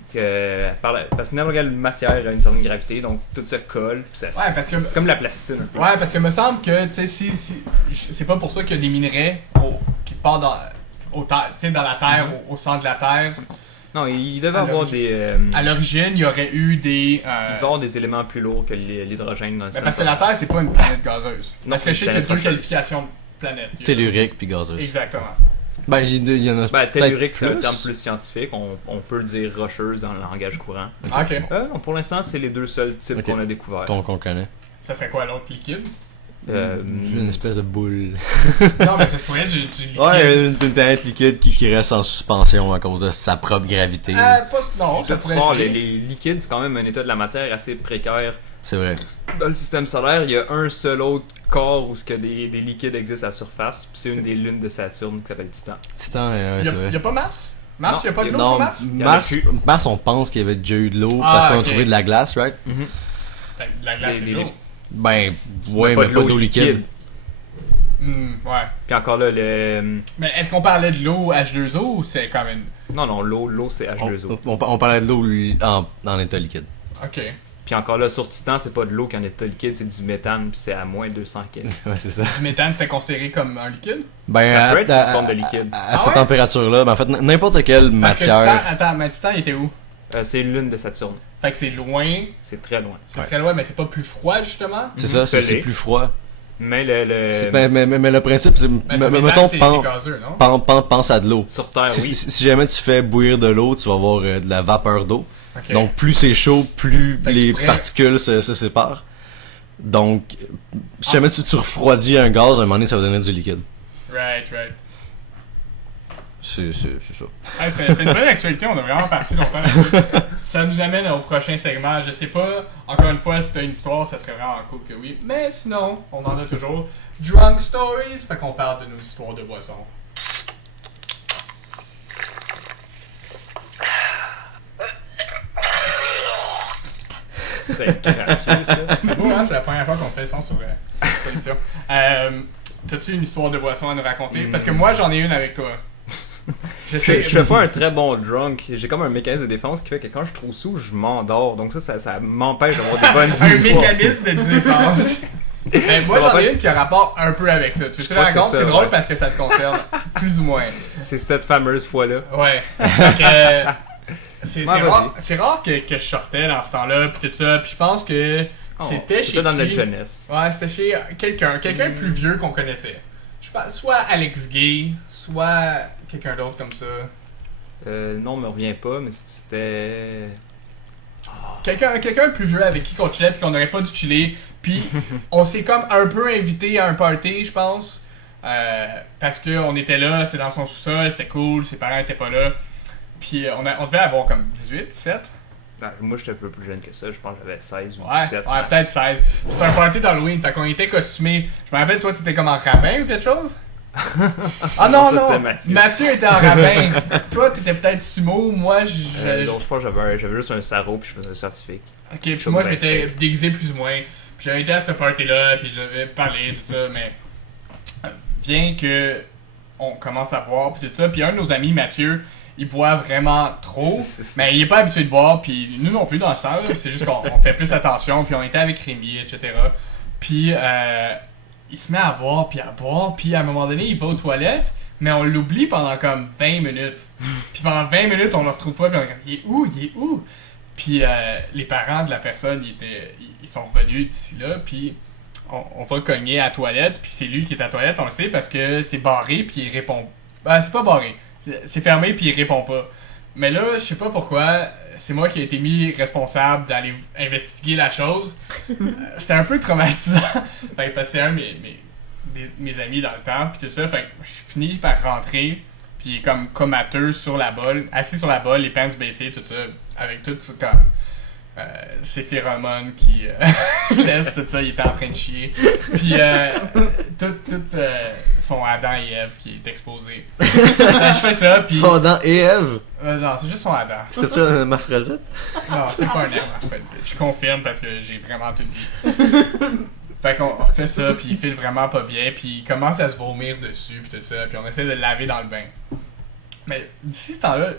parce que n'importe quelle matière a une certaine gravité, donc tout se colle, puis ça- Ouais, parce que. c'est comme la plastine un peu. Ouais, parce que me semble que, tu sais, si c'est pas pour ça qu'il y a des minerais qui partent dans la terre, au centre de la terre. Non, il devait À avoir l'origine. À l'origine, il y aurait eu des. il devait avoir des éléments plus lourds que l'hydrogène dans le Mais système parce que la solaire. Terre, c'est pas une planète gazeuse. Non, Parce que je sais qu'il y a planète deux rocheuse. qualifications de planètes. Il y a- Tellurique puis gazeuse. Exactement. Ben, il y en a. Ben, tellurique, c'est un peut-être terme plus scientifique, on peut le dire rocheuse dans le langage courant. Ah, ok. Non, pour l'instant, c'est les deux seuls types Ok. qu'on a découverts. qu'on connaît. Ça serait quoi l'autre liquide? Une espèce de boule. Non, mais ça se pourrait du liquide. Ouais, une planète liquide qui reste en suspension à cause de sa propre gravité. Non, ça Tout pourrait fort, geler. les liquides, c'est quand même un état de la matière assez précaire. C'est vrai. Dans le système solaire, il y a un seul autre corps où ce que des liquides existent à la surface, puis c'est une des lunes de Saturne qui s'appelle Titan. Titan, Il c'est y vrai. a pas Mars? Mars, il y a pas de l'eau Non, sur Mars? y en a Mars, plus. Mars, on pense qu'il y avait déjà eu de l'eau Ah, parce qu'on a ok. trouvé de la glace, right? Fait que de la glace, c'est de l'eau. Ben, ouais, mais pas de l'eau liquide. Ouais. Puis encore là, le. Mais est-ce qu'on parlait de l'eau H2O ou c'est quand même. Non, l'eau c'est H2O. On parlait de l'eau en état liquide. Ok. Puis encore là, sur Titan, c'est pas de l'eau qui en état liquide, c'est du méthane, puis c'est à moins 200 kelvin. Ouais, c'est ça. Du méthane, c'était considéré comme un liquide? Ben, Ça peut être une forme de liquide. À Ah cette ouais? température-là, ben en fait, n'importe quelle Parce que matière. Titan, attends, mais Titan, il était où? C'est une lune de Saturne. Fait que c'est loin. C'est très loin. C'est très loin, mais c'est pas plus froid, justement? C'est ça, c'est Pelé. plus froid. Mais Mais le principe, c'est. Mais du méthane, Mettons, c'est pense, gazeux, non? pense à de l'eau. sur Terre, Si, oui. si jamais tu fais bouillir de l'eau, tu vas avoir de la vapeur d'eau. Ok. Donc, plus c'est chaud, plus Fait que les tu pourrais- particules se séparent. Donc, si jamais tu refroidis un gaz, à un moment donné, ça va donner du liquide. Right. C'est ça. Ouais, c'est une bonne actualité, on a vraiment parti longtemps là-dessus. Ça nous amène au prochain segment. Je sais pas, encore une fois, si t'as une histoire, ça serait vraiment cool que oui. Mais sinon, on en a toujours. Drunk Stories, fait qu'on parle de nos histoires de boissons. C'était gracieux, ça. C'est beau, hein? C'est la première fois qu'on fait ça sur l'émission. T'as-tu une histoire de boisson à nous raconter? Parce que moi, j'en ai une avec toi. Je fais pas un très bon drunk. J'ai comme un mécanisme de défense qui fait que quand je suis trop sous, je m'endors. Donc ça m'empêche d'avoir des bonnes Un histoires. mécanisme de défense. Moi, Ça va j'en pas ai être- une qui a rapport un peu avec ça. Tu te crois la que c'est racontes? ça, C'est drôle ouais. parce que ça te concerne. Plus ou moins. C'est cette fameuse fois-là. Ouais. Fait que, c'est Ouais, rare, c'est rare que je sortais dans ce temps-là, puis tout ça. Puis je pense que c'était chez dans notre qui? jeunesse. Ouais, c'était chez quelqu'un de plus vieux qu'on connaissait. Je pense soit Alex Gay, soit quelqu'un d'autre comme ça. Non, me revient pas, mais c'était. Quelqu'un de plus vieux avec qui on chillait puis qu'on n'aurait pas dû chiller. Puis on s'est comme un peu invité à un party, je pense. Parce qu'on était là, c'était dans son sous-sol, c'était cool, ses parents étaient pas là. Puis on devait avoir comme 18, 17. Ben, moi, j'étais un peu plus jeune que ça. Je pense que j'avais 16 ou Ouais, 17. ouais, peut-être 16. Puis c'était un party d'Halloween, fait qu'on était costumés. Je me rappelle, toi, t'étais comme en rabbin ou quelque chose? Ah non, Non, ça, non! c'était Mathieu. Mathieu était en rabbin. Toi, t'étais peut-être sumo, moi, Non, je pense que j'avais juste un sarreau puis je faisais un certificat. Ok, puis Chaud moi, je ben m'étais straight. déguisé plus ou moins. Puis j'avais été à ce party-là, puis j'avais parlé, tout ça, mais... Bien que on commence à boire, puis tout ça. Puis un de nos amis, Mathieu, il boit vraiment trop, mais il est pas habitué de boire, puis nous non plus dans le salle, c'est juste qu'on fait plus attention, puis on était avec Rémi, etc. Puis il se met à boire, puis à un moment donné, il va aux toilettes, mais on l'oublie pendant comme 20 minutes. Puis pendant 20 minutes, on le retrouve pas, puis on est comme, il est où? Puis les parents de la personne, ils sont revenus d'ici là, puis on va cogner à la toilette, puis c'est lui qui est à la toilette, on le sait, parce que c'est barré, puis il répond. Ben, c'est pas barré. C'est fermé, puis il répond pas. Mais là, je sais pas pourquoi, c'est moi qui ai été mis responsable d'aller investiguer la chose. C'était un peu traumatisant. Fait que parce que c'est un de mes amis dans le temps, puis tout ça. Fait que je finis par rentrer, puis il est comme comateux sur la bolle, assis sur la bolle, les pants baissés, tout ça, avec tout ça comme ses phéromones qui laissent tout ça, il était en train de chier. Puis tout son Adam et Ève qui est exposé. Je fais ça, puis... Son Adam et Ève? Non, c'est juste son Adam. C'était ça un hermaphrodite? Non, c'est pas un hermaphrodite. Je confirme parce que j'ai vraiment tout dit. Fait qu'on fait ça, puis il file vraiment pas bien, puis il commence à se vomir dessus, puis tout ça, puis on essaie de le laver dans le bain. Mais d'ici ce temps-là,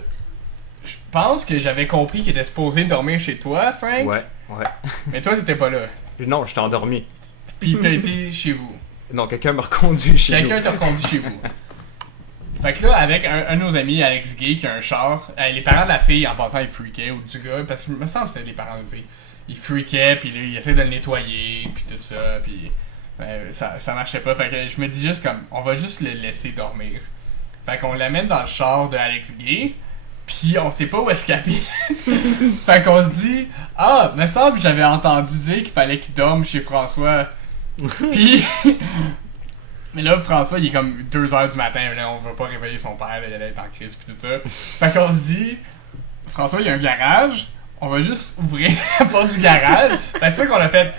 je pense que j'avais compris qu'il était supposé dormir chez toi, Frank. Ouais. Mais toi, t'étais pas là. Non, j'étais endormi. Puis t'as été chez vous. Non, quelqu'un m'a reconduit chez nous. Quelqu'un t'a reconduit chez vous. Fait que là, avec un de nos amis, Alex Gay, qui a un char, les parents de la fille, en passant, ils freakaient, ou du gars, parce que me semble que c'était les parents de la fille. Ils freakaient, puis là, ils essaient de le nettoyer, puis tout ça, puis ça marchait pas. Fait que je me dis juste comme, on va juste le laisser dormir. Fait qu'on l'amène dans le char de Alex Gay, puis on sait pas où est-ce qu'il habite. Fait qu'on se dit, me semble que j'avais entendu dire qu'il fallait qu'il dorme chez François. Puis... Mais là, François, il est comme 2h du matin, là, on veut pas réveiller son père, là, il allait être en crise, pis tout ça. Fait qu'on se dit, François, il y a un garage, on va juste ouvrir la porte du garage. Ben, c'est ça qu'on a fait.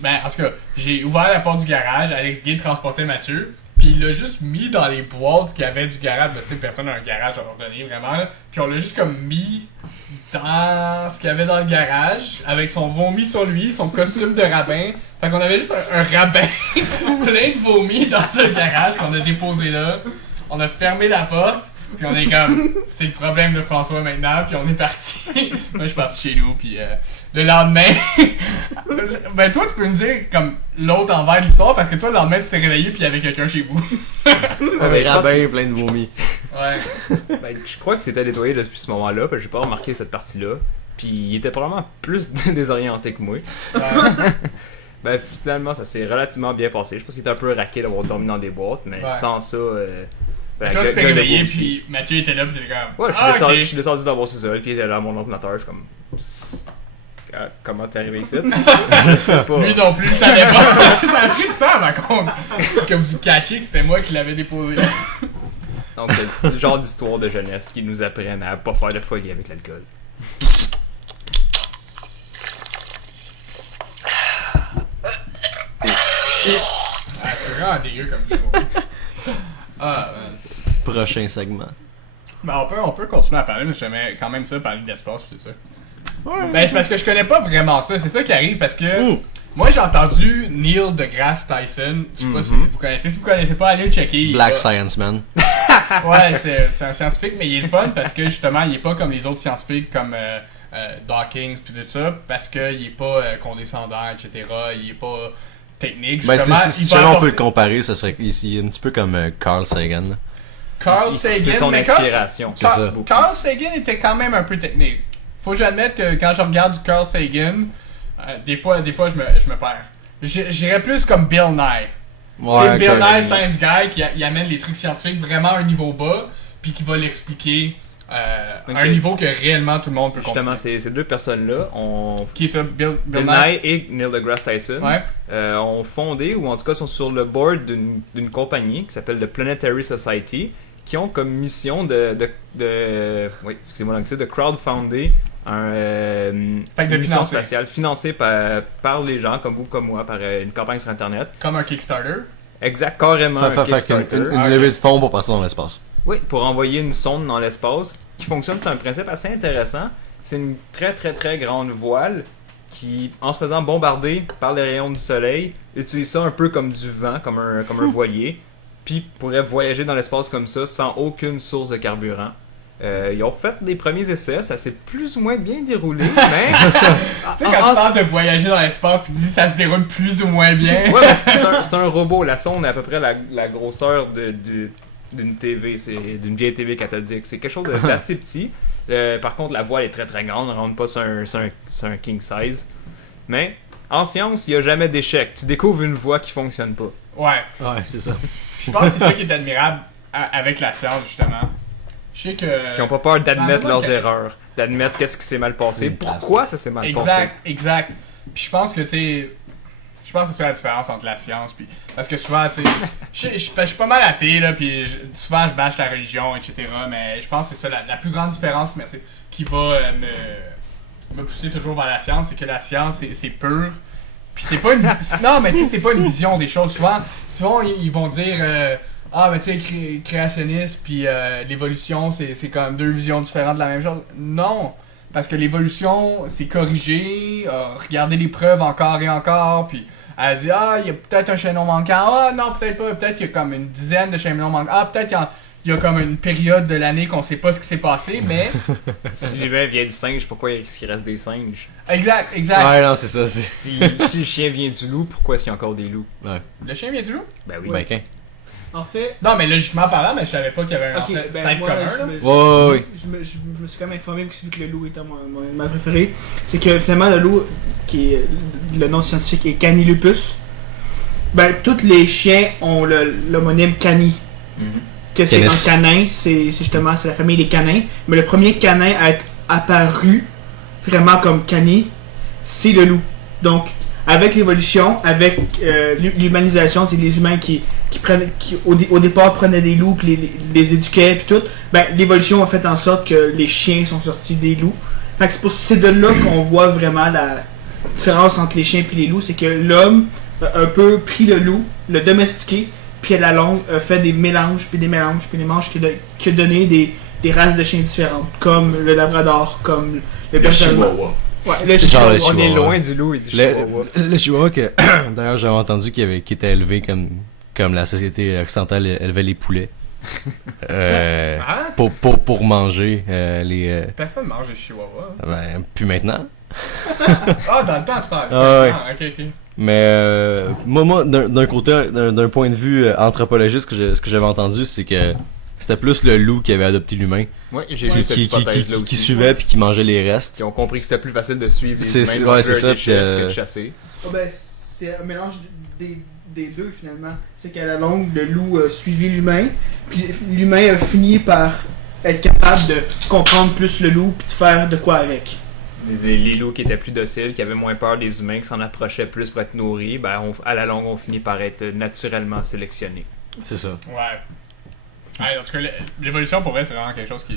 Ben, en tout cas, j'ai ouvert la porte du garage, Alex Gay transportait Mathieu, puis il l'a juste mis dans les boîtes qu'il y avait du garage. Ben, tu sais, personne n'a un garage ordonné, vraiment, là. Puis on l'a juste comme mis dans ce qu'il y avait dans le garage, avec son vomi sur lui, son costume de rabbin. Fait qu'on avait juste un rabbin plein de vomi dans un garage qu'on a déposé là. On a fermé la porte, puis on est comme, c'est le problème de François maintenant, puis on est parti. Moi, je suis parti chez nous, puis le lendemain, ben toi, tu peux me dire comme l'autre envers de l'histoire, parce que toi, le lendemain, tu t'es réveillé, puis il y avait quelqu'un chez vous. Un rabbin plein de vomi. Ouais. Ben, je crois que c'était nettoyé depuis ce moment-là, parce que j'ai pas remarqué cette partie-là. Puis il était probablement plus désorienté que moi. Ben finalement, ça s'est relativement bien passé. Je pense qu'il était un peu raqué d'avoir dormi dans des boîtes, mais sans ça... Ben, toi, tu t'es réveillé, puis Mathieu était là, puis t'étais comme... Ouais, je suis descendu dans mon sous-sol, puis il était là à mon ordinateur, je suis comme... Comment t'es arrivé ici? Je sais pas. Lui non plus, il savait pas. Ça a pris du temps, ma compte, que vous catchiez que c'était moi qui l'avais déposé là. Donc, c'est le genre d'histoire de jeunesse qui nous apprennent à pas faire de folie avec l'alcool. C'est vraiment dégueu comme ça. Man. Prochain segment. Ben, on peut continuer à parler, mais j'aimais quand même ça, parler d'espace et tout ça. Ouais. Ben, c'est parce que je connais pas vraiment ça, c'est ça qui arrive, parce que moi j'ai entendu Neil deGrasse Tyson, je sais pas si vous connaissez, si vous connaissez pas, allez le checker. Black Science Man. Ouais, c'est un scientifique, mais il est le fun parce que justement, il est pas comme les autres scientifiques comme Dawkins pis tout ça, parce qu'il est pas condescendant, etc. Il est pas technique. Ben, si on apporter... peut le comparer, ça serait il est un petit peu comme Carl Sagan. Carl Sagan, c'est son inspiration. C'est ça. Carl Sagan était quand même un peu technique. Faut que j'admette que quand je regarde du Carl Sagan, des fois je me perds. J'irais plus comme Bill Nye. Ouais, c'est Bill Nye, Science Guy, qui amène les trucs scientifiques vraiment à un niveau bas, puis qui va l'expliquer à un niveau que réellement tout le monde peut comprendre. Justement, ces deux personnes-là Qui est ça, Bill Nye et Neil deGrasse Tyson ouais. Ont fondé, ou en tout cas sont sur le board d'une compagnie qui s'appelle The Planetary Society, qui ont comme mission de crowdfunder une mission spatiale financée par les gens comme vous, comme moi, par une campagne sur Internet. Comme un Kickstarter. Exact, carrément un Kickstarter. Une levée de fonds pour passer dans l'espace. Oui, pour envoyer une sonde dans l'espace qui fonctionne sur un principe assez intéressant. C'est une très très très grande voile qui, en se faisant bombarder par les rayons du soleil, utilise ça un peu comme du vent, comme un voilier, puis pourrait voyager dans l'espace comme ça sans aucune source de carburant. Ils ont fait des premiers essais, ça s'est plus ou moins bien déroulé, mais... Tu sais, quand tu parles de voyager dans l'espace, tu dis ça se déroule plus ou moins bien. Ouais, mais c'est un robot. La sonde a à peu près la grosseur d'une TV, c'est d'une vieille TV cathodique. C'est quelque chose d'assez petit. Par contre, la voile est très très grande, on rentre pas sur un king size. Mais en science, il n'y a jamais d'échec. Tu découvres une voie qui fonctionne pas. Ouais. Ouais, c'est ça. Je pense que c'est ça qui est admirable avec la science, justement. Je sais que... Qui n'ont pas peur d'admettre Dans le leurs monde erreurs, d'admettre qu'est-ce qui s'est mal passé, pourquoi ça s'est mal passé. Exact. Puis je pense que, tu sais... Je pense que c'est ça la différence entre la science, puis... Parce que souvent, tu sais... Je suis pas mal athée, là, puis souvent je bâche la religion, etc. Mais je pense que c'est ça la plus grande différence, merci, qui va me pousser toujours vers la science, c'est que la science, c'est pur. Puis c'est pas une... Non, mais tu sais, c'est pas une vision des choses. Souvent ils vont dire... ah, mais tu sais, créationniste puis l'évolution, c'est quand même deux visions différentes de la même chose. Non, parce que l'évolution, c'est corriger, regarder les preuves encore et encore, puis elle dit, ah, il y a peut-être un chaînon manquant, ah, non, peut-être pas, peut-être qu'il y a comme une dizaine de chaînons manquants, ah, peut-être qu'il y a comme une période de l'année qu'on sait pas ce qui s'est passé, mais... Si l'humain vient du singe, pourquoi est-ce qu'il reste des singes? Exact. Ouais, non, c'est ça. Si le chien vient du loup, pourquoi est-ce qu'il y a encore des loups? Ouais. Le chien vient du loup? Ben oui. Ben, qu'un. En fait, Non, mais logiquement parlant, mais je savais pas qu'il y avait un ok, ancêtre moi, commun, là. Ouais. je me suis quand même informé aussi, vu que le loup était mon animal préféré. C'est que finalement, le loup, qui est le nom scientifique est Canilupus. Ben, tous les chiens ont l'homonyme Cani. Que c'est Canis. un canin, c'est justement c'est la famille des canins. Mais le premier canin à être apparu vraiment comme Cani, c'est le loup. Donc, avec l'évolution, avec l'humanisation, c'est les humains qui au départ prenaient des loups, puis les éduquaient, puis tout. Ben, l'évolution a fait en sorte que les chiens sont sortis des loups. Fait que c'est de là qu'on voit vraiment la différence entre les chiens et les loups, c'est que l'homme a un peu pris le loup, le domestiqué, puis à la longue a fait des mélanges, puis des mélanges, puis des mélanges qui a donné des races de chiens différentes, comme le labrador, comme le berger allemand. Chihuahua. Ouais, le Genre le chihuahua. On est chihuahua. loin du loup et du chihuahua. Le chihuahua que d'ailleurs j'avais entendu qui était élevé comme la société occidentale élevait les poulets. Hein? Pour manger les Personne mange des chihuahuas. ben plus maintenant. Ah, dans le temps, tu parles. Ah, ouais. Ah, ok. Mais moi d'un côté d'un point de vue anthropologique ce que j'avais entendu c'est que c'était plus le loup qui avait adopté l'humain Ouais, j'ai vu cette hypothèse-là aussi. qui suivait puis qui mangeait les restes. Qui ont compris que c'était plus facile de suivre les C'est- humains ouais, dans c'est un ça, déchet puis, que de chasser. Ah ben, c'est un mélange des deux finalement. C'est qu'à la longue, le loup a suivi l'humain, puis l'humain a fini par être capable de comprendre plus le loup, puis de faire de quoi avec. Les loups qui étaient plus dociles, qui avaient moins peur des humains, qui s'en approchaient plus pour être nourris, ben à la longue, on finit par être naturellement sélectionnés. C'est ça. Ouais. Ouais, en tout cas, l'évolution pour vrai, c'est vraiment quelque chose qui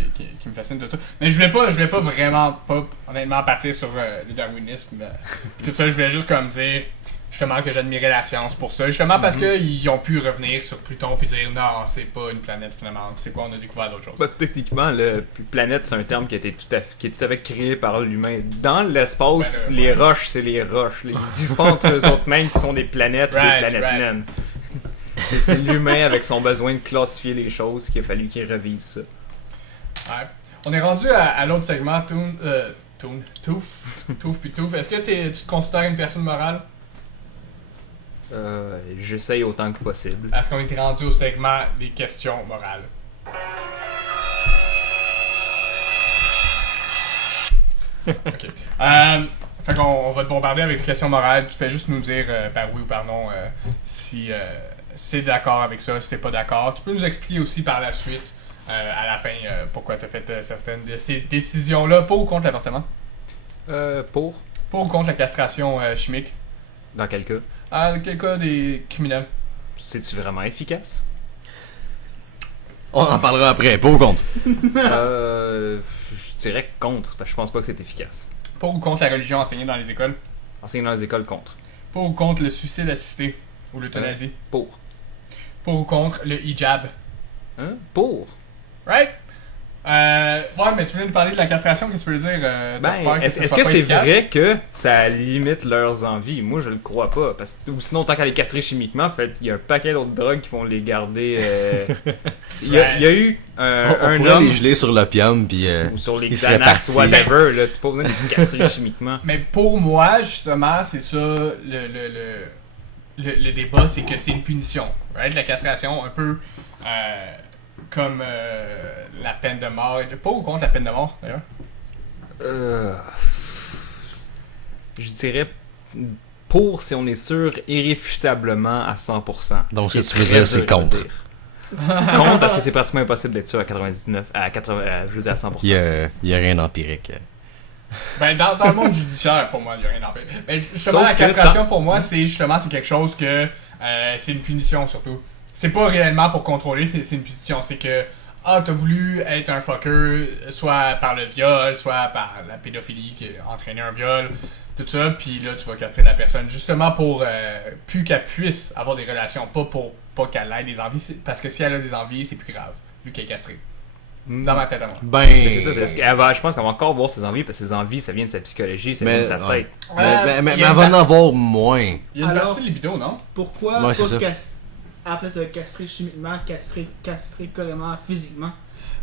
me fascine de tout. Mais je voulais pas vraiment, honnêtement, partir sur le darwinisme. Tout ça, je voulais juste comme dire, justement, que j'admirais la science pour ça. Justement parce qu'ils ont pu revenir sur Pluton puis dire non, c'est pas une planète finalement. C'est quoi, on a découvert d'autres choses. Bah, techniquement, le planète, c'est un terme qui est tout à fait créé par l'humain. Dans l'espace, Ben, les roches, c'est les roches. Ils se disent pas entre eux autres mêmes qui sont des planètes ou des planètes right. naines. C'est l'humain avec son besoin de classifier les choses qu'il a fallu qu'il revise ça. Ouais. On est rendu à l'autre segment, Touf puis Touf. Est-ce que tu te considères une personne morale? J'essaye autant que possible. Est-ce qu'on est rendu au segment des questions morales? Ok. Fait qu'on va te bombarder avec des questions morales. Tu fais juste nous dire par oui ou par non si t'es d'accord avec ça, si t'es pas d'accord. Tu peux nous expliquer aussi par la suite, à la fin, pourquoi t'as fait certaines de ces décisions-là, pour ou contre l'avortement? Pour Pour ou contre la castration chimique? Dans quel cas Dans quel cas des criminels? C'est-tu vraiment efficace On en parlera après, pour ou contre. Je dirais contre, parce que je pense pas que c'est efficace. Pour ou contre la religion enseignée dans les écoles? Enseigner dans les écoles, contre. Pour ou contre le suicide assisté ou l'euthanasie? Pour. Pour ou contre le hijab? Hein? Pour. Right? Ouais, mais tu viens de parler de la castration, qu'est-ce que tu veux dire? Ben, est-ce que c'est vrai que ça limite leurs envies? Moi, je le crois pas. Parce que, ou sinon, tant qu'à les castrer chimiquement, il y a un paquet d'autres drogues qui vont les garder Il y a eu On un pourrait homme les geler sur l'opium, puis ou sur les il serait Xanax, parti. whatever, là, t'as pas besoin de castrer chimiquement. Mais pour moi, justement, c'est ça le débat, c'est que c'est une punition. Right? La castration, un peu comme la peine de mort. Pas ou contre la peine de mort, d'ailleurs? Je dirais pour si on est sûr irréfutablement à 100%. Donc, Ce qui ce que est tu veux très dire, c'est dur à contre. dire. Contre parce que c'est pratiquement impossible d'être sûr à 99, à 80, je veux dire à 100%. il y a rien d'empirique. Ben, dans le monde judiciaire, pour moi, il n'y a rien d'empêche. Mais justement, Sauf la que castration, pour moi, c'est quelque chose que c'est une punition, surtout. C'est pas réellement pour contrôler, c'est une punition. C'est que, t'as voulu être un fucker, soit par le viol, soit par la pédophilie qui a entraîné un viol, tout ça, puis là, tu vas castrer la personne, justement pour plus qu'elle puisse avoir des relations, pas qu'elle ait des envies, parce que si elle a des envies, c'est plus grave, vu qu'elle est castrée. Dans ma tête à moi. Mais c'est ça, je pense qu'elle va encore voir ses envies, parce que ses envies, ça vient de sa psychologie, ça vient de sa tête. Mais il y a elle une va en partie- avoir moins. Il y a une Alors- partie de libido, non? Pourquoi Ouais, c'est pas ça. après te castrer chimiquement, castrer carrément physiquement?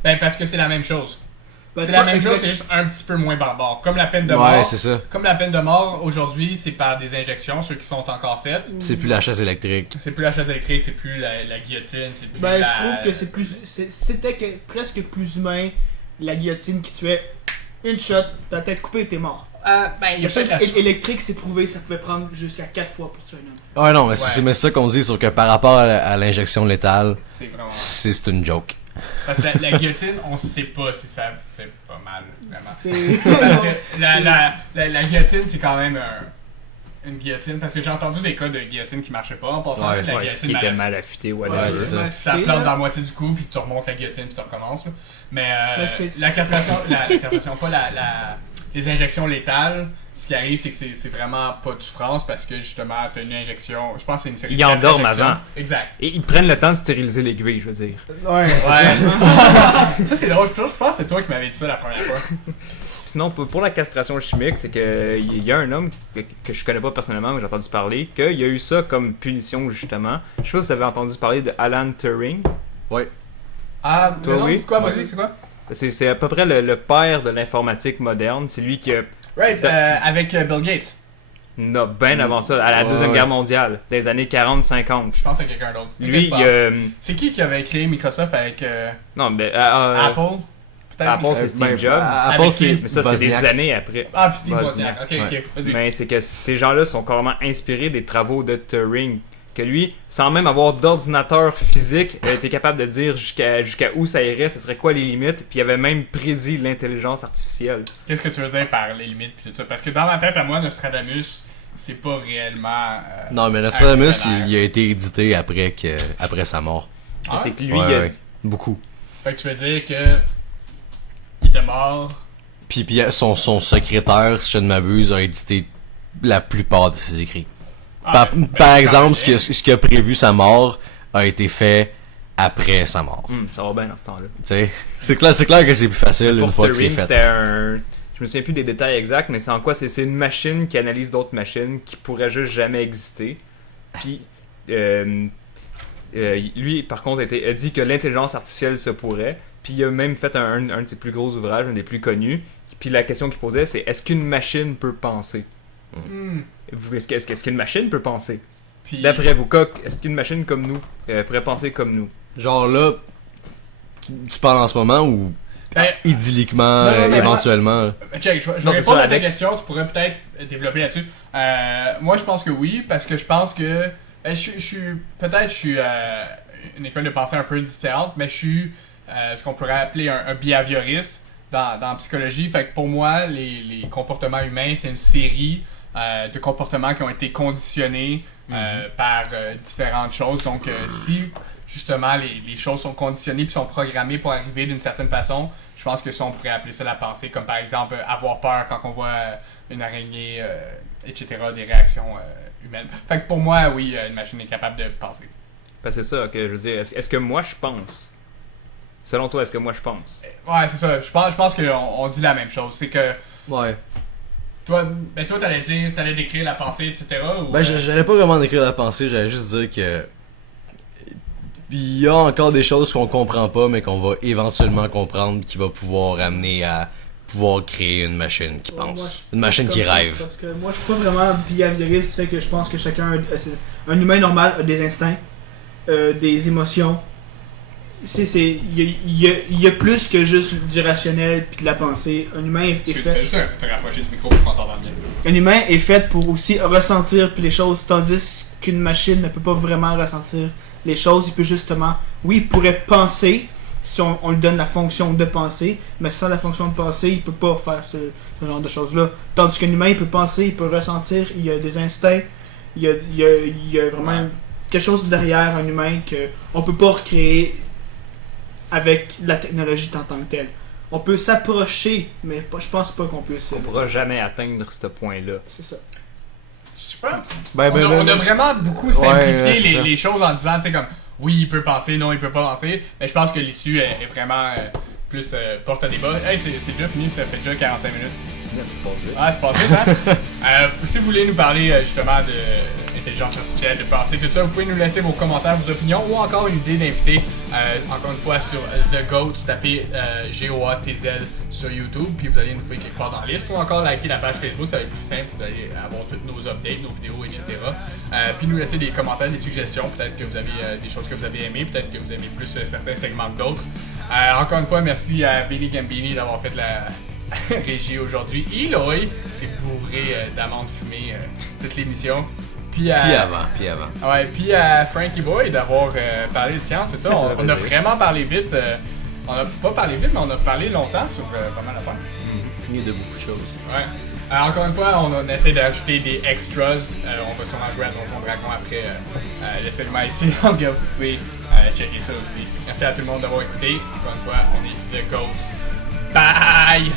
Ben, parce que c'est la même chose. Ben, C'est la même exact- chose, c'est juste un petit peu moins barbare. Comme la peine de mort. Ouais, c'est ça. Comme la peine de mort, aujourd'hui, c'est par des injections, ceux qui sont encore faites. C'est plus la chaise électrique. C'est plus la chaise électrique, c'est plus la guillotine, c'est plus Ben, la... je trouve que c'est plus. C'était presque plus humain la guillotine qui tuait une shot, ta tête coupée et t'es mort. ben, il y La a chaise peut-être la... électrique, c'est prouvé, ça pouvait prendre jusqu'à 4 fois pour tuer un homme. Ouais, non, mais Ouais. c'est ça qu'on dit, sauf que par rapport à l'injection létale, C'est vraiment... c'est une joke. Parce que la guillotine, on sait pas si ça fait pas mal, vraiment. C'est. Parce que la guillotine, c'est quand même une guillotine. Parce que j'ai entendu des cas de guillotine qui marchaient pas en passant. Ouais, la Ouais, ce qui était mal affûté, whatever. Ouais, c'est ça. Ça plante dans la moitié du cou, puis tu remontes la guillotine, puis tu recommences. Là. Mais c'est- la castration, la castration, pas les injections létales, ce qui arrive, c'est que c'est vraiment pas de souffrance parce que justement, t'as une injection. Je pense que c'est une série Ils de 4 endorment injections. avant. Exact. Et ils prennent le temps de stériliser l'aiguille, je veux dire. Ouais, Ouais. Ça, c'est drôle. Je pense que c'est toi qui m'avais dit ça la première fois. Sinon, pour la castration chimique, c'est que il y a un homme que je connais pas personnellement, mais j'ai entendu parler, qu'il y a eu ça comme punition, justement. Je sais pas si vous avez entendu parler de Alan Turing. Ouais. Ah, Toi, mais non, oui? c'est quoi, vas-y, c'est quoi? C'est à peu près le père de l'informatique moderne. C'est lui qui a Right, avec Bill Gates. bien avant ça, à la Ouais, Deuxième ouais. Guerre mondiale, des années 40-50. Je pense à quelqu'un d'autre. Lui, Ok, il C'est qui avait créé Microsoft avec non, mais Apple? Peut-être Apple, c'est Steve Jobs. Apple, Avec c'est qui? mais ça, c'est des Wozniak. années après. Ah, puis Steve Wozniak. Wozniak. Ok, Ouais. ok, vas-y. Mais c'est que ces gens-là sont carrément inspirés des travaux de Turing. Que lui, sans même avoir d'ordinateur physique, il était capable de dire jusqu'à où ça irait, ce serait quoi les limites, puis il avait même prédit l'intelligence artificielle. Qu'est-ce que tu veux dire par les limites pis tout ça? Parce que dans ma tête à moi, Nostradamus, c'est pas réellement... Non, mais Nostradamus, un visionnaire. il a été édité après sa mort. Ah ouais? C'est que lui, Ouais, il a ouais. dit- Beaucoup. Fait que tu veux dire que... Il était mort... Puis son secrétaire, si je ne m'abuse, a édité la plupart de ses écrits. Ah, ben, Par c'est exemple, quand même ce qui a prévu sa mort a été fait après sa mort. Ça va bien dans ce temps-là. Tu sais, c'est clair que c'est plus facile une Pour fois que c'est Turing, fait. c'était un... Je me souviens plus des détails exacts, mais c'est en quoi c'est une machine qui analyse d'autres machines qui pourraient juste jamais exister. Puis, lui, par contre, a dit que l'intelligence artificielle se pourrait. Puis il a même fait un de ses plus gros ouvrages, un des plus connus. Puis la question qu'il posait, c'est est-ce qu'une machine peut penser? Hmm. Est-ce qu'une machine peut penser? Puis... D'après vous, Coq, est-ce qu'une machine comme nous pourrait penser comme nous? Genre là, tu parles en ce moment ou Ben, idylliquement, Non, mais- éventuellement? check, je vais Non, c'est répondre ça, à ta avec- question, tu pourrais peut-être développer là-dessus. Moi, je pense que oui, parce que je pense que... je suis une école de pensée un peu différente, mais je suis ce qu'on pourrait appeler un behavioriste dans la psychologie. Fait que pour moi, les comportements humains, c'est une série de comportements qui ont été conditionnés par différentes choses. Donc, si justement les choses sont conditionnées puis sont programmées pour arriver d'une certaine façon, je pense que ça, on pourrait appeler ça la pensée, comme par exemple avoir peur quand on voit une araignée, etc., des réactions humaines. Fait que pour moi, oui, une machine est capable de penser. Parce que c'est ça que je veux dire. Est-ce que moi je pense? Selon toi, est-ce que moi je pense? Ouais, c'est ça. Je pense qu'on dit la même chose. C'est que Ouais. toi, t'allais décrire la pensée, etc. Ou, Ben, j'allais pas vraiment décrire la pensée, j'allais juste dire que il y a encore des choses qu'on comprend pas, mais qu'on va éventuellement comprendre, qui va pouvoir amener à pouvoir créer une machine qui pense. Moi, Une machine qui comme ça, rêve. Parce que moi, je suis pas vraiment behavioriste, tu sais que je pense que un humain normal a des instincts, des émotions. Il y a plus que juste du rationnel puis de la pensée. Un humain est Tu fait. fais juste te rapprocher du micro pour qu'on t'entende bien. Un humain est fait pour aussi ressentir puis les choses, tandis qu'une machine ne peut pas vraiment ressentir les choses. Il peut justement, oui, il pourrait penser si on lui donne la fonction de penser, mais sans la fonction de penser, il peut pas faire ce genre de choses-là. Tandis qu'un humain, il peut penser, il peut ressentir, il y a des instincts, il y a vraiment quelque chose derrière un humain que on peut pas recréer avec la technologie en tant que telle. On peut s'approcher, mais je pense pas qu'on puisse. On pourra jamais atteindre ce point-là. C'est ça. Je sais pas. Ben, On a vraiment beaucoup simplifié c'est ça. les choses en disant, tu sais, comme, oui, il peut penser, non, il peut pas penser. Mais je pense que l'issue est vraiment plus porte à débat. Hey, c'est déjà fini, ça fait déjà 45 minutes. C'est pas vite. Ah, c'est pas vite, hein? Si vous voulez nous parler justement d'intelligence artificielle, de pensée, tout ça, vous pouvez nous laisser vos commentaires, vos opinions ou encore une idée d'invité. Encore une fois, sur The Goats, tapez GOATZ sur YouTube, puis vous allez nous trouver quelque part dans la liste, ou encore liker la page Facebook, ça va être plus simple, vous allez avoir toutes nos updates, nos vidéos, etc. Puis nous laisser des commentaires, des suggestions, peut-être que vous avez des choses que vous avez aimées, peut-être que vous aimez plus certains segments que d'autres. Encore une fois, merci à Billy Gambini d'avoir fait la régie aujourd'hui. Eloy s'est bourré d'amandes fumées toute l'émission. Puis avant. Ouais, puis à Frankie Boy d'avoir parlé de science, tout ça. Ouais, On a vraiment parlé vite. On a pas parlé vite, mais on a parlé longtemps sur pas mal d'affaires. Il y a de beaucoup de choses. Ouais. Encore une fois, on essaie d'ajouter des extras. On va sûrement jouer à Donjon Dragon après le segment ici. Donc vous pouvez checker ça aussi. Merci à tout le monde d'avoir écouté. Encore une fois, on est The Ghosts. Bye!